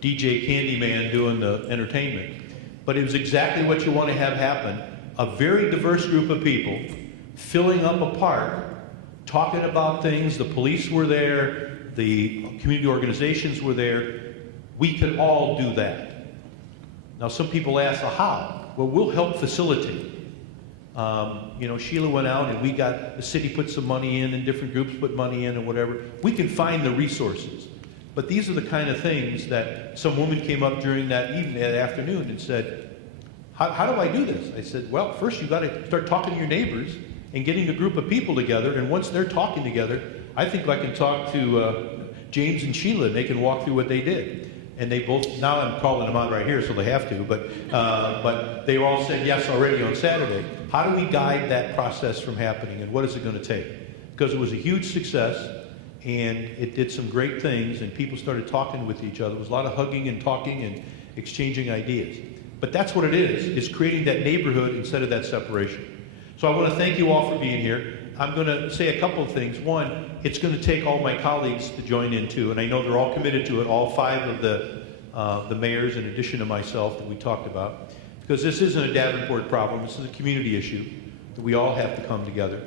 DJ Candyman doing the entertainment. But it was exactly what you want to have happen. A very diverse group of people filling up a park, talking about things. The police were there, the community organizations were there. We could all do that. Now some people ask, well, how? Well, we'll help facilitate. You know, Sheila went out and the city put some money in and different groups put money in and whatever. We can find the resources. But these are the kind of things that some woman came up during that afternoon and said, how do I do this? I said, well, first you got to start talking to your neighbors and getting a group of people together. And once they're talking together, I think I can talk to James and Sheila, and they can walk through what they did. And they both, now I'm calling them out right here, so they have to, but they all said yes already on Saturday. How do we guide that process from happening, and what is it going to take? Because it was a huge success, and it did some great things, and people started talking with each other. There was a lot of hugging and talking and exchanging ideas. But that's what it is creating that neighborhood instead of that separation. So I want to thank you all for being here. I'm going to say a couple of things. One, it's going to take all my colleagues to join in too, and I know they're all committed to it, all 5 of the mayors in addition to myself that we talked about, because this isn't a Davenport problem, this is a community issue that we all have to come together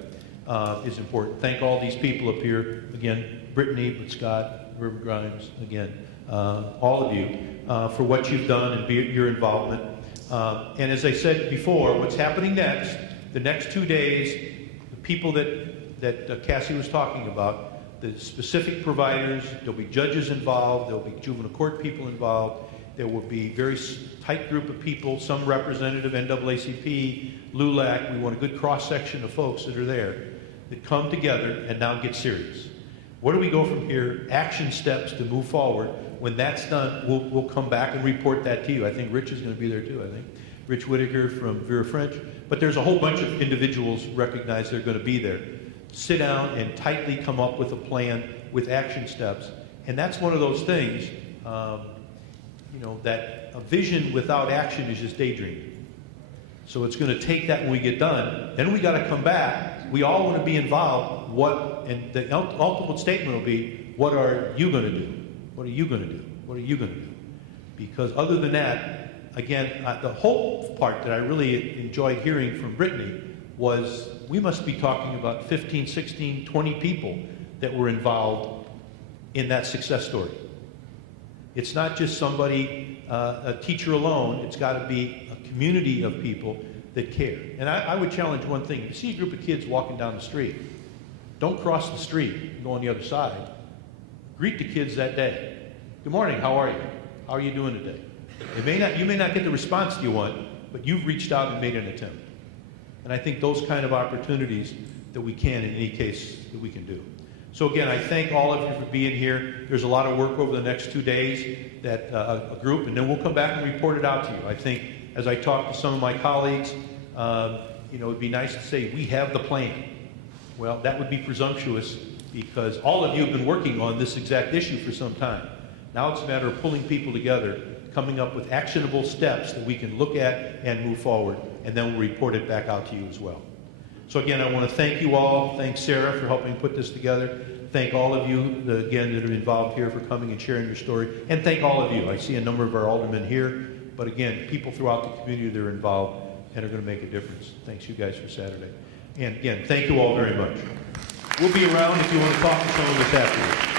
is important. Thank all these people up here, again, Brittany, but Scott, River Grimes, again, all of you for what you've done and your involvement. And as I said before, what's happening next, the next 2 days, people that Cassie was talking about, the specific providers, there'll be judges involved, there'll be juvenile court people involved, there will be a very tight group of people, some representative, NAACP, LULAC. We want a good cross-section of folks that are there that come together and now get serious. Where do we go from here? Action steps to move forward. When that's done, we'll come back and report that to you. I think Rich is going to be there too, I think. Rich Whitaker from Vera French. But there's a whole bunch of individuals recognize they're going to be there. Sit down and tightly come up with a plan with action steps. And that's one of those things, that a vision without action is just daydreaming. So it's going to take that when we get done. Then we got to come back. We all want to be involved. And the ultimate statement will be, what are you going to do? What are you going to do? What are you going to do? Because other than that, again, the whole part that I really enjoyed hearing from Brittany was we must be talking about 15, 16, 20 people that were involved in that success story. It's not just somebody, a teacher alone. It's got to be a community of people that care. And I would challenge one thing. If you see a group of kids walking down the street, don't cross the street and go on the other side. Greet the kids that day. Good morning, how are you? How are you doing today? You may not get the response you want, but you've reached out and made an attempt. And I think those kind of opportunities that we can, in any case, that we can do. So again, I thank all of you for being here. There's a lot of work over the next 2 days, that a group, and then we'll come back and report it out to you. I think as I talk to some of my colleagues, it would be nice to say, we have the plan. Well, that would be presumptuous because all of you have been working on this exact issue for some time. Now it's a matter of pulling people together, coming up with actionable steps that we can look at and move forward, and then we'll report it back out to you as well. So again, I want to thank you all. Thank Sarah for helping put this together. Thank all of you, again, that are involved here for coming and sharing your story. And thank all of you. I see a number of our aldermen here, but again, people throughout the community that are involved and are going to make a difference. Thanks you guys for Saturday. And again, thank you all very much. We'll be around if you want to talk to someone this afternoon.